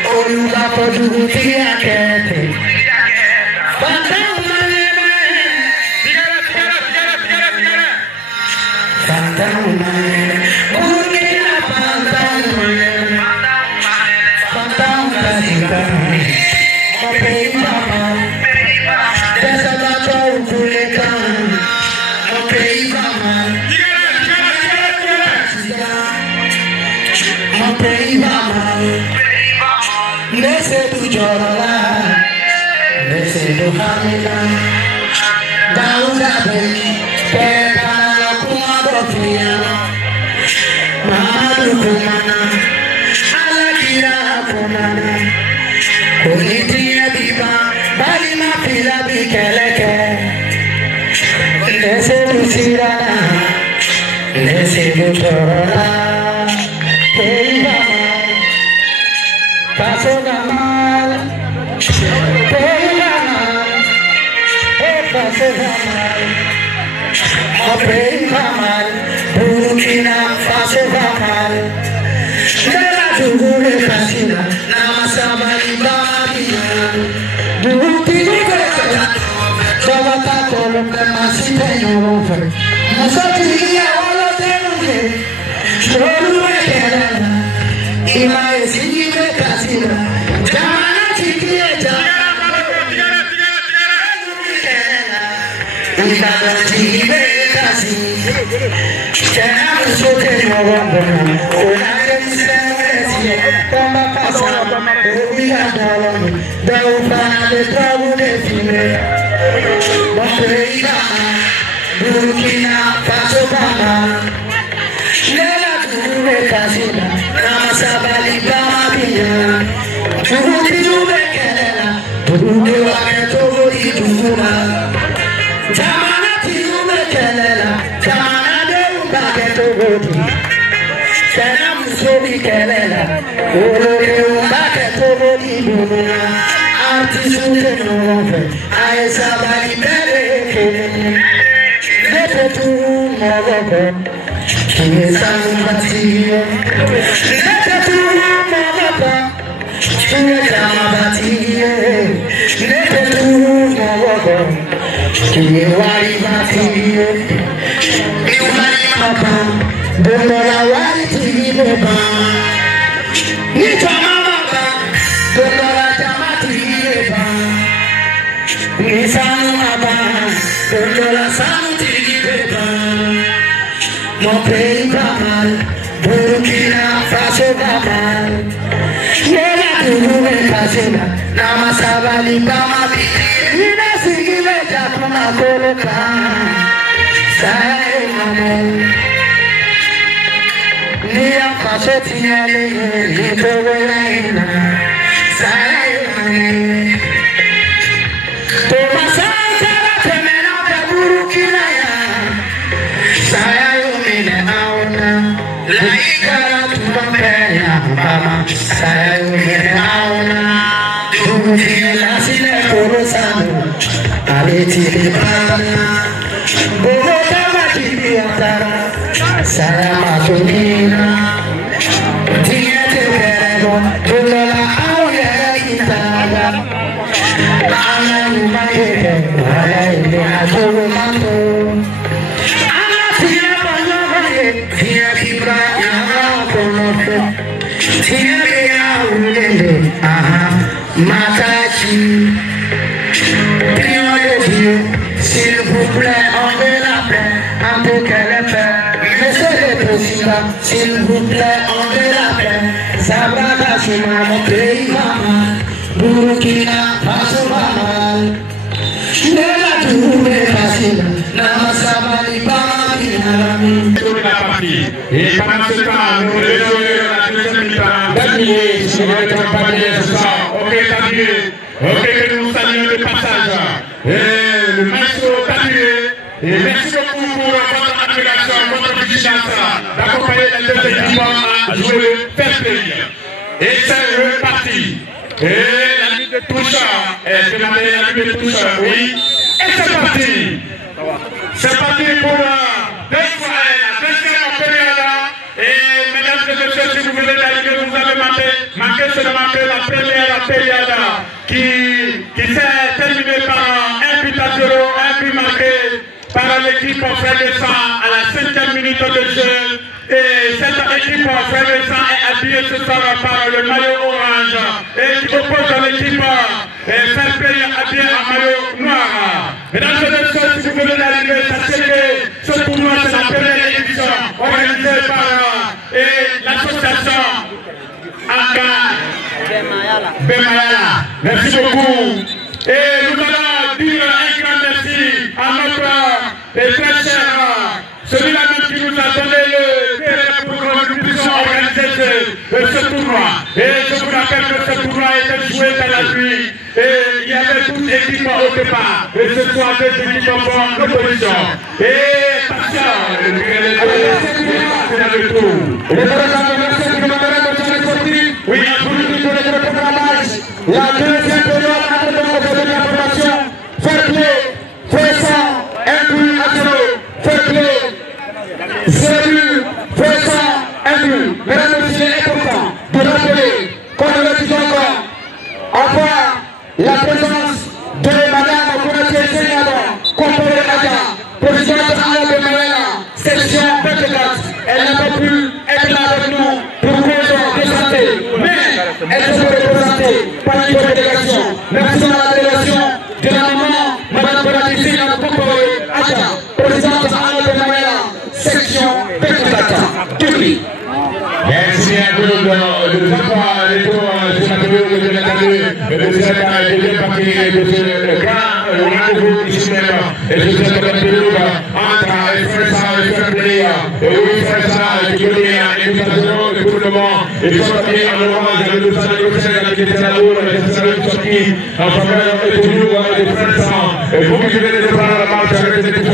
on nous va pas douter la quête. Laissez tout Jorala, laissez tout Hamila, Daouda Beni, Pekana Kumado Fiana, Mamadou Kumana, Alakira Kumana, Kunitia Biba, Balima Pila Bikeleke, laissez tout Sirana, laissez tout Jorala, Paso Gamal, Burkina Faso Gamal, Nela Jugule Kasina, Namasabali Babia, Burkina Faso, Sabata Colombe Masita Yorofe, Musatia Wala Tenuke, Shorue Kerala, Ima Esige Kasina, Jamana Chikieta, Ima Chikieta. Burkina Faso Bama, Nela Tube Kasina, Namasabali Babia, Tube Kelela, Tube Waketo Ituma, Jamana Tube Kelela, Jamana de Waketo Goti, Sanam Sobi Kelela, Ore Waketo Goti, Artisu Tenove, Aesabali Bele. Let tu Morocco, San Batio. Let tu Morocco, San Batio. Let tu Morocco, Kiwari Batio. Kiwari Papa, Bola Wari Tiba. Nita Mama, Bola Tamatiba. Nisan Mama, Bola Santi. Mon pays va mal, Burkina Faso va mal. Nela Tube Kasina, Namasabali Bama, Ina Sigi Veta. S'il vous plaît, on veut la paix, un peu qu'elle est faite. Monsieur le Président, s'il vous plaît, on veut la paix. Sabaka Shuma, mon pays va mal. Burkina Faso va mal. Je la trouve facile. Namasabali Bamaki. Et pendant ce temps, nous allons la deuxième mi-temps. D'habiller, si vous êtes en papier, c'est ça. Ok, d'habiller. Ok, que nous saluons le passage. Le maestro Tabué, et merci beaucoup pour votre admiration, votre vigilance d'accompagner les deux équipes à jouer le fair play. Et c'est reparti. Et la nuit de touche, est-ce que la nuit de touche, oui. Et c'est parti. C'est parti pour la deuxième période. Et mesdames et messieurs, si vous venez d'arriver, vous avez manqué seulement la première période qui s'est terminée par un but à 0, un but marqué par l'équipe Frère de Sang à la 5e minute de jeu. Et cette équipe Frère de Sang est habillée ce soir par le maillot orange et qui oppose l'équipe Fair Play habillée en maillot noir. Mesdames et messieurs, si vous venez d'arriver, sachez que ce tournoi c'est la première édition organisée par l'association Aka Bemayala. Merci beaucoup. Et nous allons dire un grand merci à notre très cher, celui-là même qui nous a donné le terrain pour que nous puissions organiser ce tournoi. Et je vous rappelle que ce tournoi était joué dans la nuit. Et il y avait toute équipe au départ. Et ce soir, deux équipes en opposition. Et attention, oui, la deuxième période après de l'information, Fair Play, Frère Sang, un but à 0, Fair Play, 0 but, Frère Sang, un but. Mesdames et messieurs, il est important de rappeler qu'on ne le dit encore, avoir la présence de Madame Konaté Senyaba, comparée Adia, présidente de Mayala, section 24. Elle n'a pas pu être là avec nous pour cause de santé, mais elle se fait représenter par une délégation. Merci à la délégation de la maman, Madame Konaté Senyaba, comparée Adia, présidente de Mayala, section 24. Turquie. Merci à tous. Nous avons les tours sur la période de l'année de cette deuxième partie de ce grand rendez-vous ici même. Et je souhaite la période entre Frère Sang et Fair Play. Et oui, Frère Sang, qui connaît l'invitation de tout le monde. Ils sont habillés en orange, le 205 qui était là haut, les salles sorties en faveur de nous et de Frère Sang. Et vous qui venez de prendre la marche avec les députés,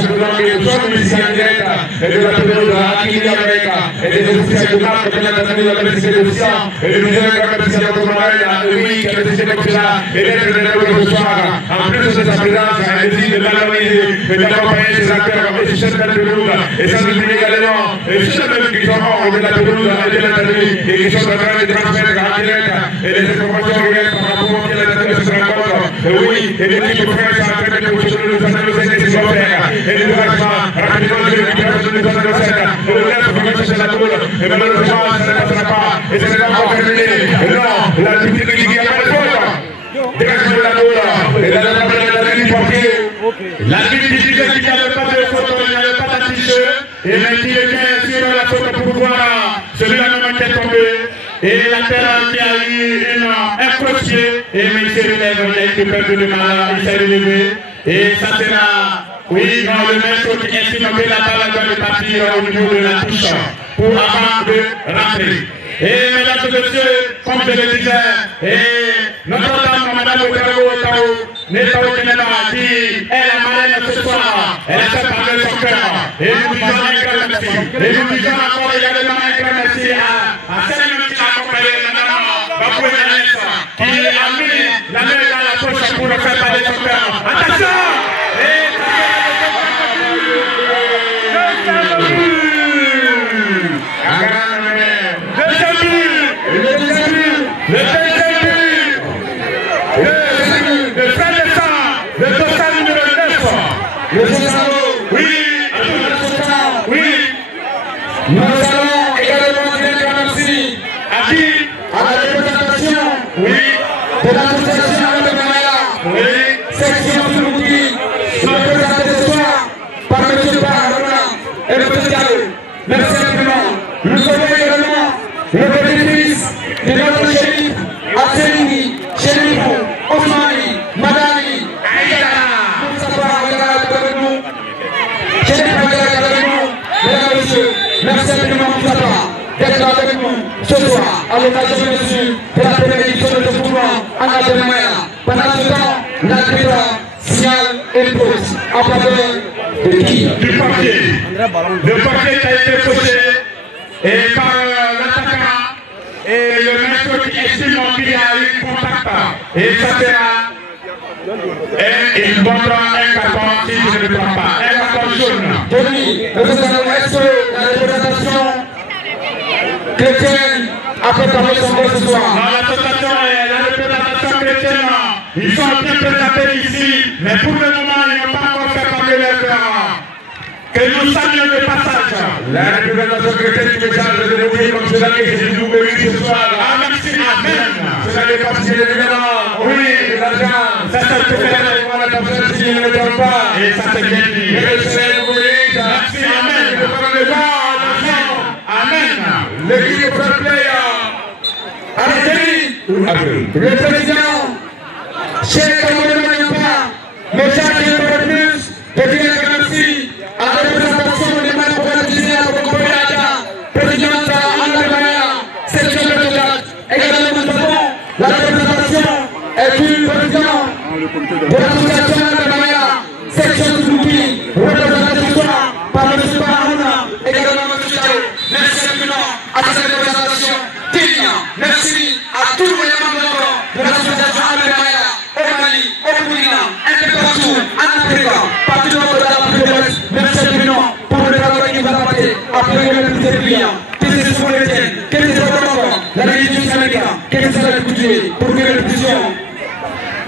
nous sommes ici en direct et de la période à Akili America et des officiels de marque qui ont entendu la police de Lucien et de nous dire que la police de Tourmarin, oui, qui a décidé comme cela et d'être de nous ce soir. En plus de sa présence, elle décide de valoriser et d'accompagner ses acteurs et ses chefs de pelouse et sans oublier également ceux mêmes qui sont hors de la pelouse et de la tenue et qui sont en train de transmettre en direct et les informations réelles par rapport à la cette rencontre. Oui, et l'équipe Frère Sang en train de nous annoncer ce qu'ils vont faire. Et le déplacement, rapidement, de l'équipe nous annoncer et le lettre pour chercher la boule. Et malheureusement, ça ne passera pas. Et ce n'est pas encore terminé. Non, la petite équipe qui a pas de faute. Dégagement de la boule. Et la ligne portée. La ligne dit qu'il n'y avait pas de faute, il n'y avait pas d'affiche. Et maintenant, il est sur la faute pour voir celui-là même qui est tombé. Et la terre qui a eu un crochet. Et mais il s'est relevé, il a été perdu de malade, il s'est relevé. Et ça sera, oui, dans le maître qui estime que la balle doit partir au niveau de la touche pour avant de rentrer. Et mesdames et messieurs, comme je le disais, notre dame, Madame Otao, n'est pas au Canada, qui est la marraine ce soir. Elle a fait parler son cœur. Et nous disons un grand merci. Et nous disons encore également un grand merci à celle qui a accompagné Madame Baboué Nanessa, qui a mis la main dans la poche pour faire parler son cœur. Attention! Nous allons également dire un merci à qui? À la représentation de l'association de Maya, section Toulouki, représentée ce soir par M. Barona et M. Diallo. Merci infiniment. Nous avons également le bénéfice de notre chérif Asseni, chérif Osmani, Madani, Aïda, Moustapha Aïda avec nous, chérif Aïda avec nous, mesdames et messieurs. Merci infiniment Moustapha d'être avec nous ce soir à l'occasion de la première édition de ce tournoi en Abdelmaya. Pendant ce temps, l'arbitre signale une pause en faveur de qui? Du papier. Le papier qui a été fauché et par l'attaquant et le maître qui estime qu'il y a eu contact. Et ça sera. Et il donnera un carton si je ne le prends pas. Un carton jaune. Tony, nous allons être la représentation chrétienne après parler son mot ce soir. Dans l'association et la représentation chrétienne, ils sont bien présentés ici, mais pour le moment, ils n'ont pas encore fait parler leur cœur. Que nous saluons le passage. La représentation chrétienne qui me charge de mourir comme cela que j'ai dû ouvrir ce soir. Ah, merci, amen. Cela n'est pas si évidemment. Oui, l'argent. Ça, ça peut faire. Voilà, la personne si je ne le donne pas. Et ça, c'est bien dit. Merci, amen. Je prends le bas, l'argent. Amen. L'équipe fair play. Le président, Cheikh Amadou Maniampa, me charge une fois de plus de dire que merci à la représentation des membres organisés à Bokoyada, présidente André section de Togat. Également, nous avons la représentation et du président de l'association André section de Toulouki, représenté ce soir par M. Barouna, également M. Diallo. Merci infiniment à cette représentation digne. Merci à tous les membres de l'association André au Mali, au Burkina, un peu partout, en Afrique, partout dans l'Afrique de l'Ouest. Merci infiniment pour le travail qui va apporter après le plus brillant. Que ce soit les tiens, que ce soit le Maroc, la religion islamique, que ce soit le coutumier, pour que nous puissions.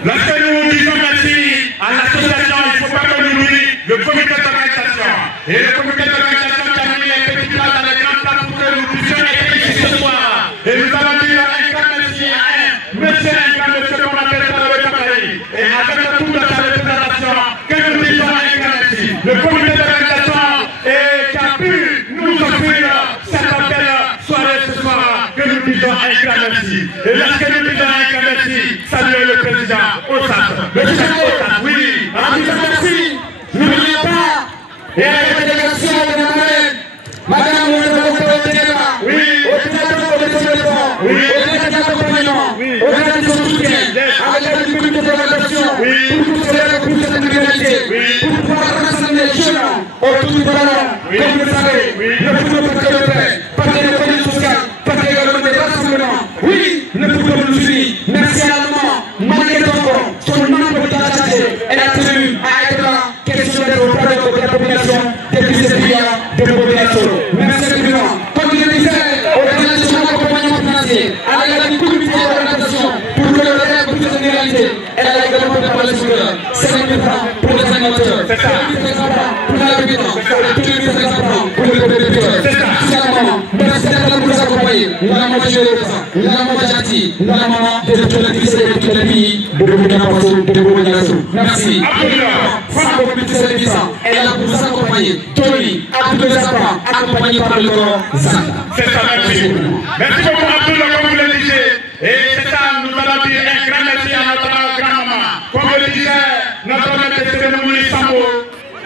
Lorsque nous disons merci à l'association, il ne faut pas qu'on oublie le comité d'organisation. Et le comité d'organisation qui a mis les petits plats dans les grandes places pour que nous puissions être ici ce soir. Et nous allons dire un grand merci à monsieur qu'on appelle par le Capari. Et avec toute sa représentation, que nous disons un grand merci. Le comité d'organisation qui a pu nous offrir cette belle soirée ce soir, que nous disons un grand merci. Et lorsque nous disons un grand merci, saluez le président au centre. Le président au centre, oui. En disant merci, n'oublions pas, et à la délégation de Madame Moudou-Kotéla, oui, au directeur de l'établissement, oui, au directeur d'accompagnement, oui, au directeur de soutien, avec la communauté d'organisation, oui, pour tout cela, pour cette communauté, oui, pour pouvoir rassembler les jeunes autour du ballon, oui, comme vous le savez, oui, ne pouvons pas faire de paix, pas de l'économie sociale, pas également des rassemblements, oui, ne pouvons nous unir. Merci à l'allemand, malgré Tongo, son membre de la chargée, elle a tenu à être là, question d'être auprès de la population, depuis ces prières de population. Merci infiniment. Comme je le disais, organisation d'accompagnement financier, avec la communauté d'organisation, pour que le rêve puisse être réalisé, elle a également préparé le soutien. 5 000 francs pour les animateurs, 5 000 francs pour les habitants, 2 000 francs pour les producteurs. Finalement, merci d'être là pour nous accompagner. La maman généreuse, la maman gentille, la maman de tous les pays de Burkina Faso, de Burkina Faso. Merci. Franco Pitselevisa, elle est là pour nous accompagner. Tony, à tous les enfants, accompagnés par le corps Zanta. C'est ça, merci. Merci beaucoup, Abdullah, comme vous le disiez. Et c'est ça, nous allons dire un grand merci à notre grand-maman. Comme le disait notre notre maître de cérémonie Sambo,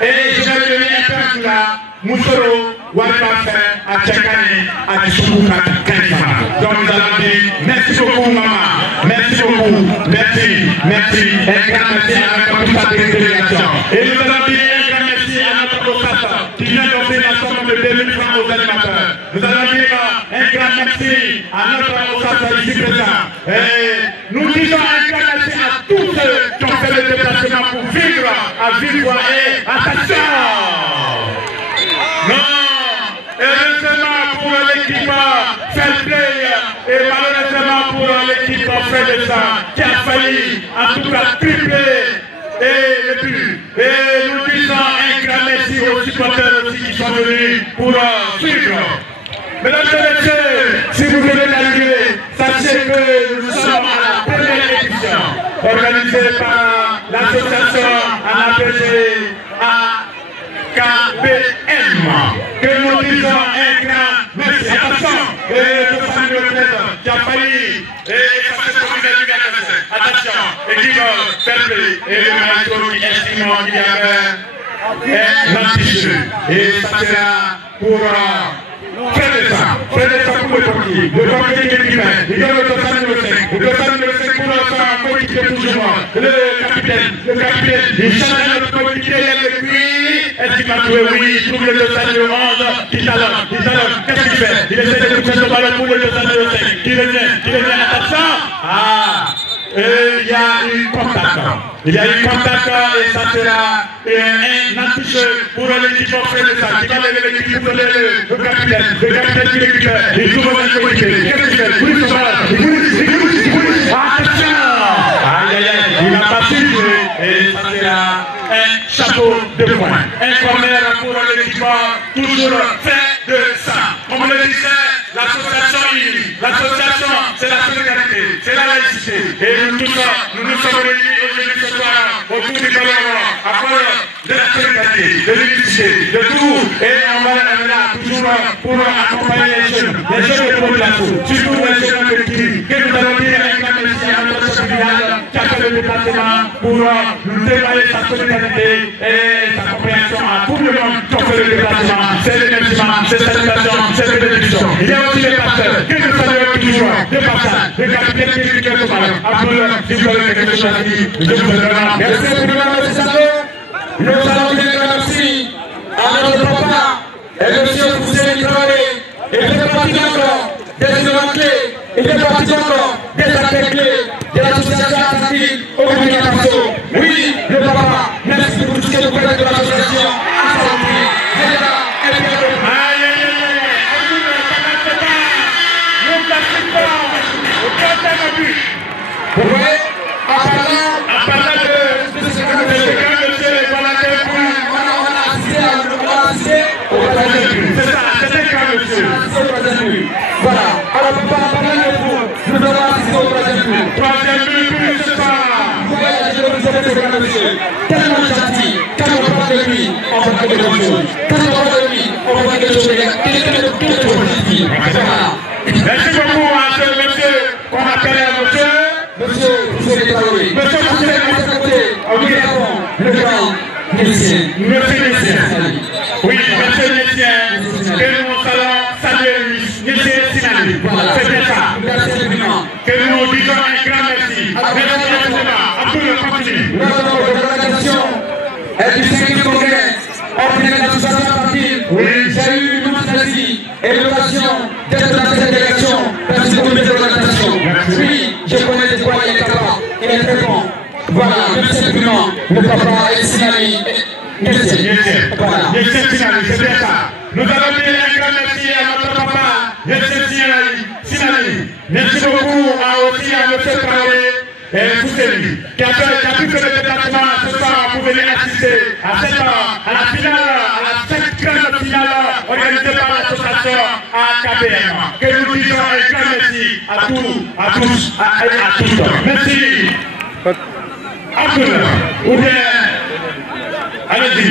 et je vais donner un peu là, Moussoro, Walibafe, à Tchekane, à Tchouka, Kanifama. Donc nous allons dire merci beaucoup, maman. Merci beaucoup. Merci. Merci. Un grand merci à notre délégation. Et nous allons dire un grand merci à notre OSAS qui vient d'offrir la somme de 2000 francs aux animateurs. Nous allons dire un grand merci à notre OSAS ici présent. Et nous disons un grand merci à tous ceux qui ont fait le déplacement pour vivre à Vivre et attention. Non, heureusement pour l'équipe Fair Play et malheureusement pour l'équipe Fait de ça qui a failli en tout cas tripler et le but. Et nous disons un grand merci aux supporters aussi qui sont venus pour suivre. Mesdames et messieurs, si vous venez d'arriver, sachez que nous sommes à la première édition organisée par l'association APG KBM, que nous disons un grand merci. Attention, et le famille qui a failli, et ça se trouve attention, équipe Fair Play, et le maestro qui estime qu'il y avait un anti-jeu, et ça sera pour Fredessa pour le portier qui est humain, il y a le dossard numéro 5, le dossard numéro 5 pour son coéquipier toujours, le capitaine, il change notre coéquipier depuis, est-ce qu'il va jouer? Oui, il trouve le dossard numéro 11, il talonne, qu'est-ce qu'il fait? Il essaie de toucher le ballon pour le dossard numéro 5, il est bien, attention, il y a eu contact. Il y a eu contact et ça sera un anti-jeu pour l'équipe Fredessa qui va lever l'équipe pour le capitaine qui récupère. Il joue dans un coéquipier. Qu'est-ce qu'il fait? Il attention! Aïe, il n'a pas su jouer et ça sera un chapeau de poing. Un corner pour l'équipe toujours fait de ça. Comme le disait l'association unie. L'association, c'est la solidarité, c'est la laïcité. Et nous tous, nous nous sommes réunis aujourd'hui ce soir autour du ballon à cause de la solidarité, de l'unité, de tout. Et on va être là toujours pour accompagner les jeunes de population, surtout les jeunes de qui, que nous allons dire un grand merci à notre chef village qui a fait le déplacement pour nous dévoiler sa solidarité et sa compréhension à tout le monde qui a fait le déplacement. C'est l'émergement, c'est la salutations, c'est la bénédiction. Il y a aussi les pasteurs que nous saluons toujours, des passages, des capitaines qui expliquent ce matin. Après, si vous avez quelque chose à dire, je vous remercie. Merci pour le moment, M. Sando. Nous allons dire merci à notre papa et M. Foussé Traoré. Il fait partie encore des éléments clés, il fait partie encore des acteurs clés de l'association atlantique au Burkina Faso. Oui, le papa, merci pour tout ce que vous faites de l'association. Vous voyez, en parlant de ce grand monsieur, voilà c'est ça, c'est un grand monsieur. Voilà, alors papa, en parlant de vous, nous allons assister au troisième but. Troisième but, c'est ça. Vous voyez, je vais vous aider ce grand monsieur. Tellement gentil, quand on parle de lui, on voit quelque chose. Quand on parle de lui, on voit quelque chose. Quel est votre positif? Voilà. Merci beaucoup à ce monsieur qu'on appelle monsieur. Monsieur Foussé Traoré. Monsieur Foussé Traoré. Nous avons le grand Nessien. Monsieur Nessien. Oui, monsieur Nessien. Que nous allons saluer Nessien Sinali. C'est bien ça. Que nous disons un grand merci. Merci à tout le continu. Nous avons l'organisation du 5e congrès ordinaire de l'association atlantique. Oui, j'ai eu l'immense plaisir et l'occasion d'être dans cette délégation. Merci beaucoup de l'organisation. Oui, je connais de quoi il est capable. Il est très bon. Voilà, merci simplement. Le papa est Sinali. Merci. Voilà. Merci Sinali, c'est bien ça. Nous allons dire un grand merci à notre papa. Merci Sinali. Merci beaucoup aussi à M. Traoré. Fousseli, qui a pu faire le déplacement ce soir pour venir assister à la finale, à la 5e finale organisée par l'association KBM. Que nous disons un grand merci à tous. Merci. Ou bien, allez-y.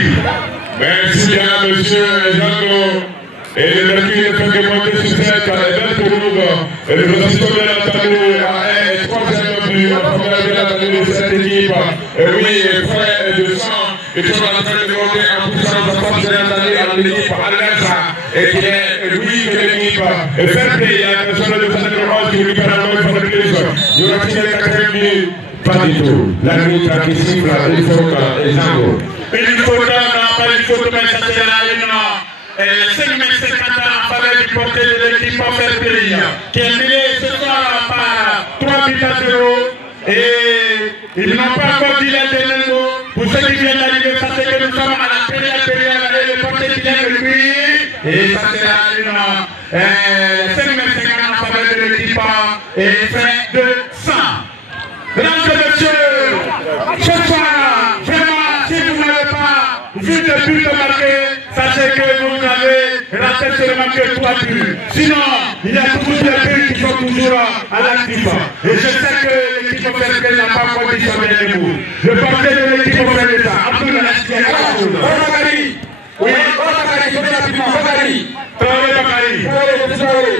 Merci bien, monsieur Jean-Claude. Et le mercure fait que monter sur cette belle pour nous. Et le président de la table est 3e but en première de la table de cette équipe. Et oui, frère. de sang. Ils sont en train de monter en puissance de force de l'année à l'équipe Al-Nasa et qui est lui de l'équipe Fair Play. Il y a personne de Saint-Laurent qui lui permet de faire plus. Il y aura tiré la 4e minute. Pas du tout. La minute qui siffle, il faut et Zango. Il faut mais ça c'est là, 5 mètres 50 en faveur du portée de l'équipe Fair Play qui est menée ce soir par 3 buts à 0 et ils n'ont pas encore dit les derniers mots. Pour ceux qui viennent d'arriver, sachez que nous sommes à la première période et le portée qui vient de lui et ça c'est là 5 mètres 50 en faveur de l'équipe et fin de 100. Mesdames et messieurs, ce soir, vraiment, si vous n'avez pas vu de but marqué, sachez que vous avez raté seulement que 3 buts. Sinon, il y a tous les buts qui sont toujours à l'actif. Et je sais que l'équipe Fair n'a pas encore dit son dernier mot. Le portier de l'équipe Fair ça. Abdoul Nastia. Bakary. Oui, Bakary, venez rapidement. Bakary.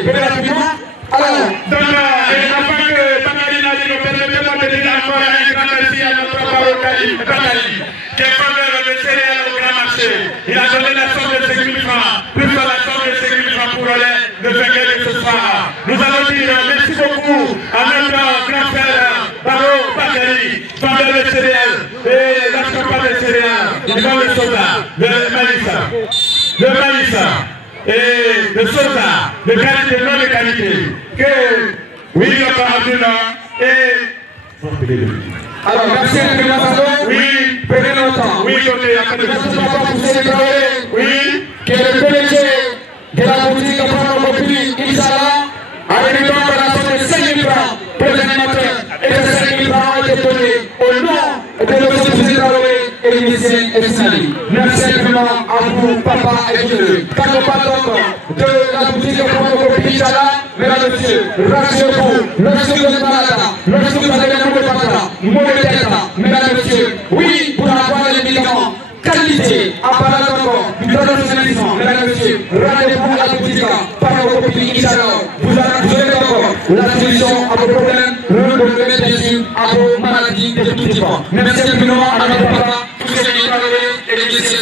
Venez rapidement. Alors, donc, avant que Bakary Nadi nous permettez-moi de dire encore un grand merci à notre Bakary, qui est vendeur de céréales au grand marché. Il a donné la somme de 5 000 francs, plus la somme de 5 000 francs pour le vainqueur de ce soir. Nous allons dire merci beaucoup à notre grand frère Baro Bakary, vendeur de céréales et la campagne de céréales. Il vend le soda, le maïs. Et de soda, de qualité, non de qualité, que oui, il y a pas et... Alors, merci infiniment, oui, prenez le temps. Oui, ok, oui, qui est le PDG de la boutique de Prendre Copie, Inch'Allah, avec une banque à la somme de 5 000 francs pour les animateurs, et que 5 000 francs ont été donnés au nom de notre président et l'initié Esnali. Merci infiniment à vous, papa et Dieu. Quand on parle donc de la boutique de Prendre Copie, Inch'Allah, mesdames et messieurs, rassurez-vous, le sucre de Malata, le sucre de Patra, mesdames et messieurs, oui, pour avoir les médicaments, qualité, appareil encore, du traditionnalisme, mesdames et messieurs, rendez-vous à la boutique, par vos copines, Inch'Allah, vous aurez encore la solution à vos problèmes, le bien sûr, à vos maladies de tout type. Merci infiniment à notre papa, tous ces travailleurs et les lycées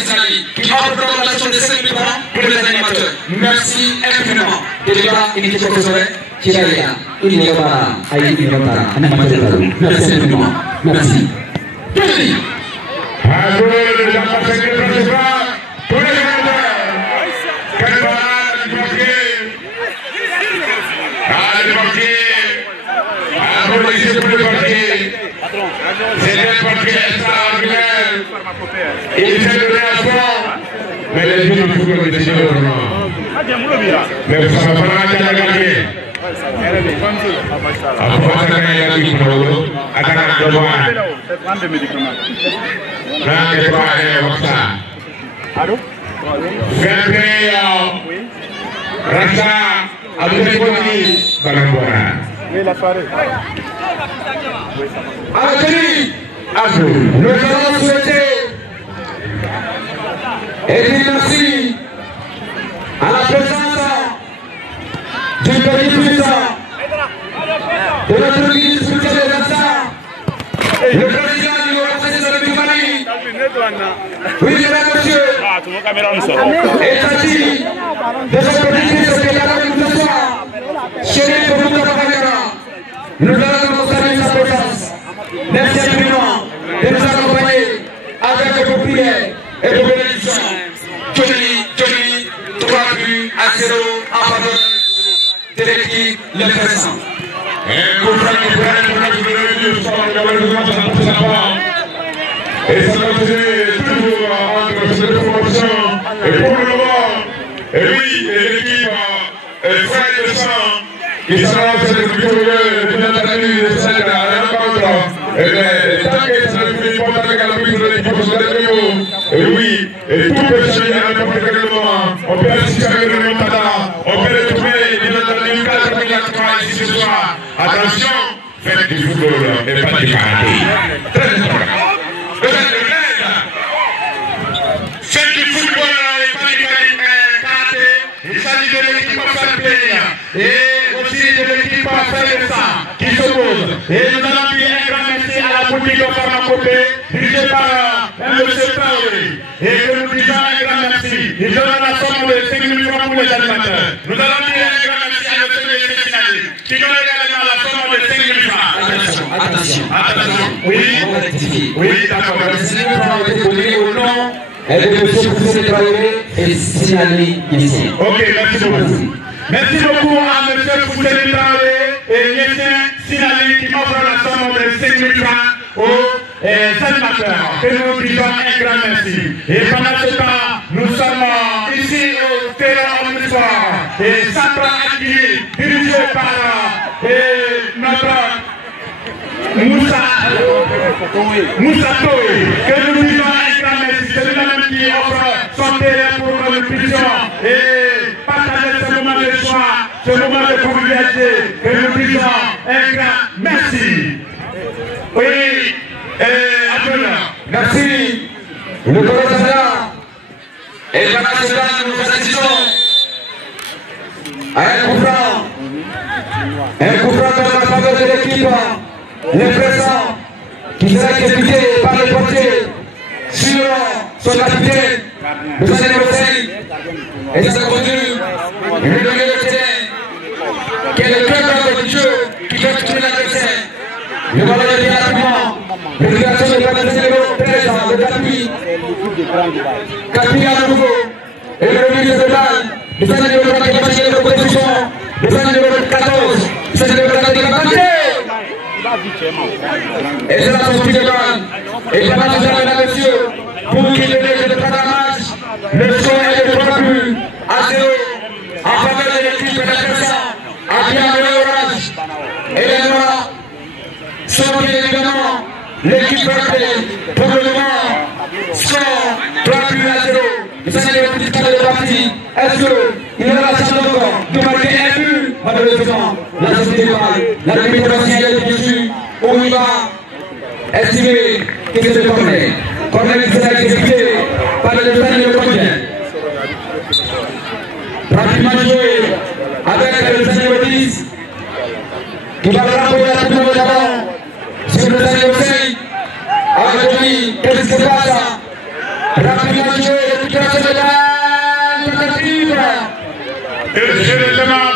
qui offrent donc la somme de 5 000 francs pour les animateurs. Merci infiniment. Déjà, il était professeur. Kiraya, ini lebaran, hari ini lebaran, anak macam baru. Merci infiniment. Merci. Terima. Aduh, dapat segera bersebar. Boleh ada. Kendaraan dipakai. Dipakai. Polisi boleh pakai. Saya pakai extraordinaire. Ini saya berasal. Mais les gens ne font pas décider autrement. Mais ça va pas gagner. Apa akan yang lagi dulu akan ada doa. Nah, kita ada waktu. Februari, rasa abu ini barang-barang. Akhiri, nous allons souhaiter et dire merci à la présence du pays puissant, de notre ministre spécial des Affaires, le président du conseil du Mali. Oui, mesdames et messieurs, et Tati, de ce petit ministre qui est là avec nous ce soir, chéri Boubouka Babagara, nous allons nous saluer sa présence. Merci infiniment de nous accompagner avec vos prières et vos bénédictions. Johnny, 3 buts à 0 en faveur de l'équipe Le Présent. Et ça continue toujours entre ces deux formations. Et pour le moment, et oui, l'équipe Frère de Sang qui s'annonce le plus heureux de notre ami de cette rencontre. Et bien, tant que ça ne finit pas avec la prise de l'équipe sur les mots, et oui, et tout peut se faire à n'importe quel moment. On peut assister à une remontada, on peut retrouver bien entendu 4 000 ici ce soir. Attention, faites du football et pas du karaté. Très important. Faites du football et pas du karaté. Il s'agit de l'équipe Fair Play et aussi de l'équipe Fair de Sang qui s'oppose. Et nous allons dire un grand merci à la boutique de pharmacopée dirigée par et que nous disons un grand merci. Nous donnons la somme de 5 000 francs pour les animateurs. Nous allons dire un grand merci à notre finaliste qui donne également la somme de 5 000 francs. Attention. Oui. Oui, d'accord. Les 5 000 francs ont été donnés au nom de M. Poussé Traoré et signalés ici. Ok, merci beaucoup. Merci beaucoup à M. Poussé Traoré et Yessien Sinali qui offre la somme de 5 000 francs aux animateurs. Que nous disons un grand merci. Et pendant ce temps, nous sommes ici au terrain omnisoire et Sandra Akili, dirigé par notre Moussa Toé, que nous disons un grand merci. C'est lui-même qui offre son terrain pour que nous puissions partager ce moment de joie, ce moment de convivialité. Que nous disons un grand merci. Oui, Abdullah. Merci. Le commandant. Et pendant ce temps, nous assistons à un coup franc. Un coup franc dans la faveur de l'équipe. L'impression qui sera exécuté par le portier sur son capitaine, le numéro 5. Et ça continue. Le numéro de terrain, qui est le cœur du jeu, qui fait tourner l'adversaire. Le ballon est bien rapidement. Récupération de la numéro 13, le Capi. Capi à nouveau. Et le milieu de balle. Le numéro 3 qui va changer de position. Le numéro 14. Le numéro 14 qui va passer. Et c'est la sortie de balle. Et pendant ce temps, mesdames et messieurs, pour qu'il ait le match, le score est de 3 buts à 0 en faveur de l'équipe de l'adversaire. À bien le orange. Et les noirs sont bien évidemment l'équipe frappée pour le moment. Score 3 buts à 0. Le numéro 10 de partie. Est-ce qu'il y aura la chance encore de marquer un but? Malheureusement, la sortie de balle, la limite officielle bien sûr, on y va estimer que c'est le corner. Corner qui sera exécuté par le numéro combien? Rapidement joué avec le numéro 10 qui va renvoyer la tournée de l'avant sur le numéro 5. Avec lui, qu'est-ce qui se passe? Rapidement joué, récupération de balle, tentative. Et je le demande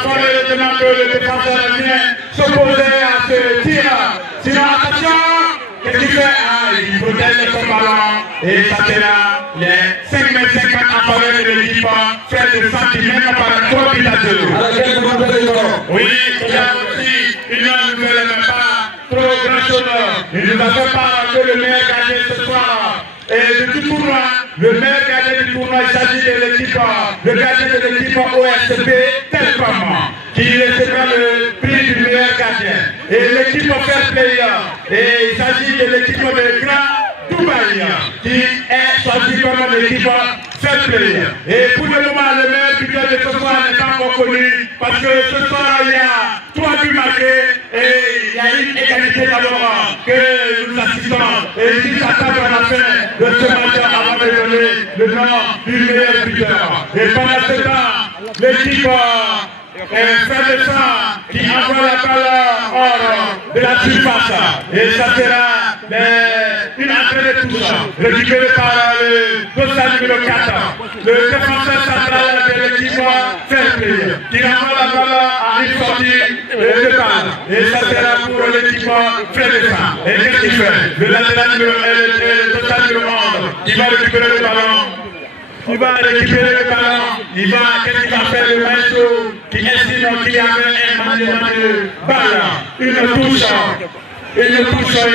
que le défenseur vient s'opposer à ce tir. Sinon, attention, qu'est-ce qu'il fait? Il protège son ballon et ça sera les 5 m 50 en faveur de l'équipe. Faire des centimètres par 3 buts à 0. Oui, il y a aussi, il ne nous fait pas trop grand-chose. Il nous a fait part que le meilleur gardien ce soir. Et de tout tournoi, le meilleur gardien du tournoi, il s'agit de l'équipe, le gardien de l'équipe OSP Telcom, qui recevra le prix du meilleur gardien. Et l'équipe Fair Player, et il s'agit de l'équipe de Grand Dubaï, qui est choisie comme l'équipe Fair Player. Et pour le moment, le meilleur buteur de ce soir n'est pas encore connu, parce que ce soir, il y a 3 buts marqués, et il y a une égalité d'abord que nous assistons, et qui s'attendent à la fin de ce match avant de donner le nom du meilleur buteur. Et pendant ce temps, l'équipe fait le sang qui envoie la balle hors de la surface. Et ça sera une entrée de touche récupérée par le dossard numéro 4, le défenseur central de l'équipe Fair Play, qui envoie la balle à une sortie de balle. Et ça sera pour l'équipe Fair Play. Et qu'est-ce qu'il fait? Le latéral numéro 1, le dossard numéro 11, qui va récupérer le ballon. Il va récupérer le ballon, qu'est-ce qu'il va faire le maestro qui estime qu'il y avait un maniement de balle, une touche, et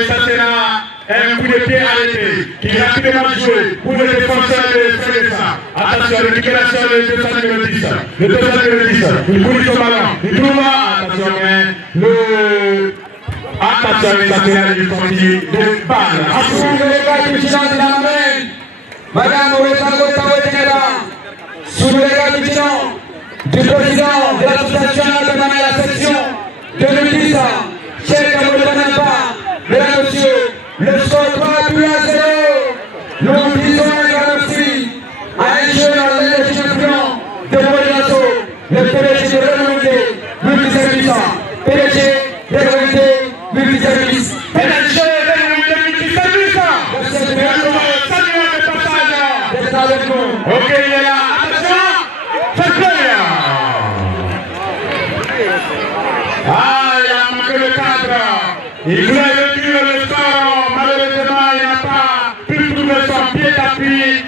ça sera un coup de pied arrêté, qui est rapidement joué pour le défenseur de Félessa. Attention, récupération de 200 numéro 10, le 200 numéro 10, il coule son ballon, il trouve, attention, attention, ça sera une sortie de balle. Attention, les gars, vigilant de la main. Madame sous le regard vigilant du président de l'association de la section 2010, Cheikh Amoudou-Nampa, mesdames et messieurs, le score 3 buts à 0. Nous disons un grand merci à un jeune à l'aide champion de Bolinasso, le PDG de Remonté, multiservice, PDG de Remonté, multiservice, PDG de Remonté, multiservice.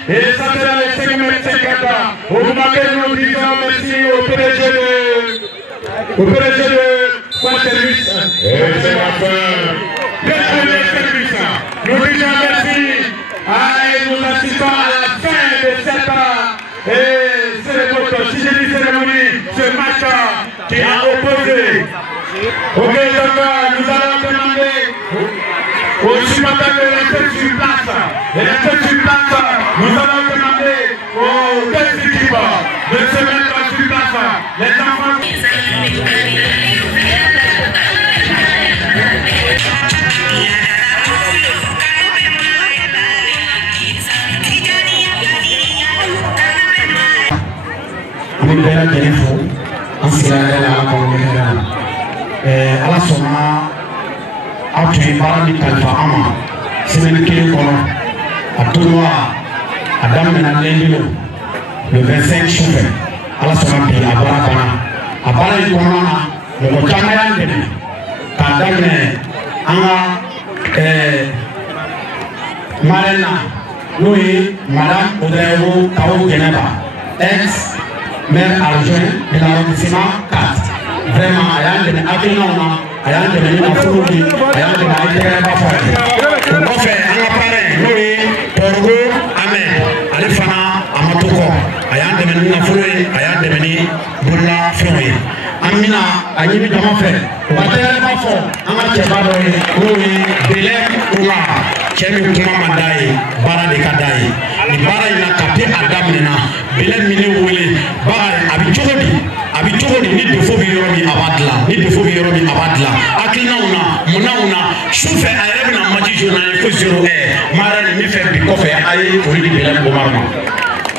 Et ça c'est dans les 5 mètres 50. Au moment que nous disons merci au PDG de Quanterus. Et c'est la fin. Nous disons merci. Et nous assistons à la fin de cette cérémonie, ce match qui a opposé. Ok, donc nous allons demander aux supporters de rester sur place. Et rester sur place, nous allons demander aux deux équipes de se mettre sur place. Les enfants. Ami bɛɛ lajɛlen fo an sera yɛrɛ la ala k'aw wele hɛrɛ la ala sɔnna aw tun ye baara min kalifa an ma semaine kelen kɔnɔ a tournoi a daminɛna lundi le 25 sufɛ ala sɔnna bi a baara banna a baara in kɔnɔna na mɔgɔ caman y'an dɛmɛ k'a daminɛ an ka marraine na n'o ye madame Oudayebo Kawo Jɛnɛba ex maire adjoint de l'arrondissement 4. Vraiment, a y'an dɛmɛ hakilinaw na a y'an dɛmɛ ni nafolo di a y'an dɛmɛ a ye tɛgɛrɛba fɔ a ye. O kɔfɛ an ka parrain n'o ye Pɔrɔgo Ahmed ale fana a ma to kɔ a y'an dɛmɛ ni nafolo ye a y'an dɛmɛ ni bololafɛnw ye. An bɛna a ɲini jama fɛ u ka tɛgɛrɛba fɔ an ka cɛba dɔ ye n'o ye Belem Umar cɛ min kuma ma d'a ye baara de ka d'a ye. Nin baara in na kabi a daminɛna Belem min ne wele Bakari a bɛ cogo di ni défaut bɛ yɔrɔ min a b'a dilan ni défaut bɛ yɔrɔ min a b'a dilan hakilinaw na munnaw na sufɛ a yɛrɛ bɛna match jouer n'a ye fo 0 marraine min fɛ bi kɔfɛ a ye foli di Belem Umar ma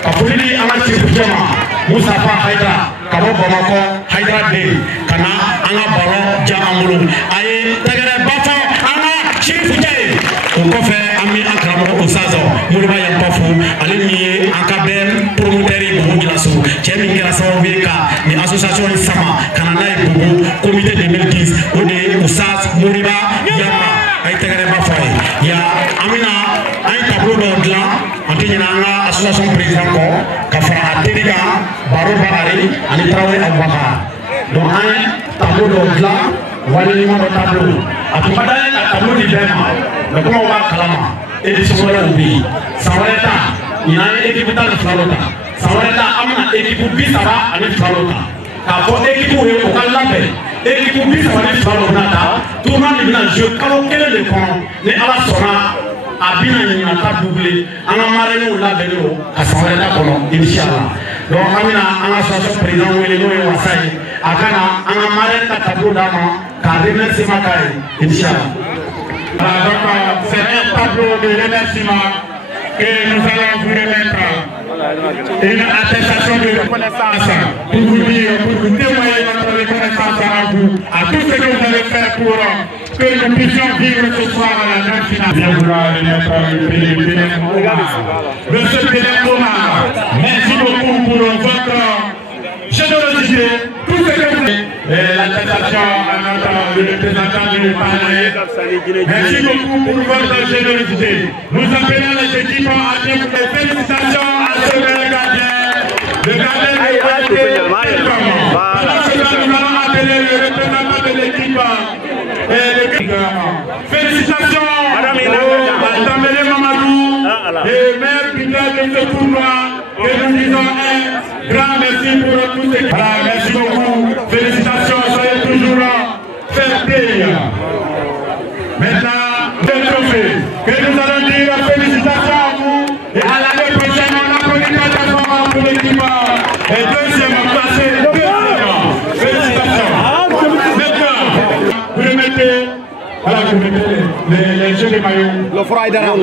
ka foli di an ka sirikujɛ ma Musafa Hayidara ka bɔ Bamakɔ Hayidara den ka na an ka ballon ja an bolo a ye tɛgɛrɛba fɔ an ka sirikujɛ ye o kɔfɛ an bɛ an karamɔgɔ Osazo Moriba Yankuba fo ale min ye an ka bɛɛ promoteur ye Bobo Djilasso cɛ min kɛra sababu ye ka nin association in sama ka na n'a ye Bobo comité 2010 o de ye Osaz Moriba Yankuba a ye tɛgɛrɛba fɔ a ye ya an bɛna an ye tableau dɔ dilan an tɛ ɲinɛ an ka association président kɔ ka fara a teri kan Baro Bakari ani Tarawele Abubakar donc an ye tableau dɔ dilan waleɲuman dɔ tableau a tun ka d'an ye ka tableau di bɛɛ ma mais kuma b'a kalama édition wɛrɛw bɛ yen san wɛrɛ ta ɲinan an ye équipe tan ni fila dɔ ta san wɛrɛ ta an bɛna équipe 32 ta k'a fɔ équipe ye o ka labɛn équipe 32 bɛna ta tournoi nin bɛna jouer kalo kelen de kɔnɔ ni ala sɔnna a bɛna ɲinan ta doublé an ka marraines labɛnnen don ka san wɛrɛ ta kɔnɔ inchallah donc an bɛna an ka association président wele n'o ye Wasa ye a ka na an ka marraine ka tableau d'a ma ka remerciement k'a ye inchallah. Alors, donc, c'est un tableau de remerciement que nous allons vous remettre une attestation de reconnaissance pour vous dire, pour vous témoigner notre reconnaissance à vous, à tout ce que vous allez faire pour que nous puissions vivre ce soir à la grande finale. Bien vouloir remettre le Belem Omar. Monsieur Belem Omar, merci beaucoup pour votre générosité, tout ce que vous faites. L'attestation à notre représentant du palais. Merci beaucoup pour votre générosité. Nous appelons les équipes à bien vous faire félicitations à ce bel gardien. Le gardien de qualité. Pendant ce temps, nous allons appeler le représentant de l'équipe. Félicitations à Tambélé Mamadou et maire Peter de ce tournoi. Que nous disons un grand merci pour tous ces. Voilà, merci beaucoup. Félicitations, soyez toujours là. Fair play. Maintenant, le trophée. Que nous allons dire félicitations à vous. Et à l'année prochaine, on applaudit pas pour l'équipe. Et deuxièmement, placé. Félicitations. Maintenant, vous le mettez. Voilà, vous mettez les jeux de maillot. Le froid est derrière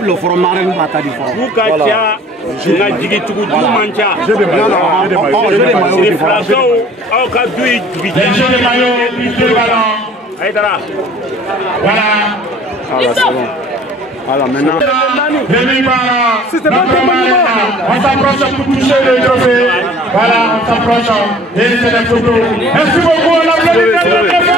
le froid marine bata du froid. Vous katia, na jigi tugu du mancha. Je de maillot. C'est frazo, au cas du les jeux de maillot, plus de ballon. Aïdara. Voilà. Alors c'est bon. Alors maintenant. On s'approche pour toucher le trophée. Voilà, on s'approche. Et c'est la photo. Merci beaucoup, on applaudit.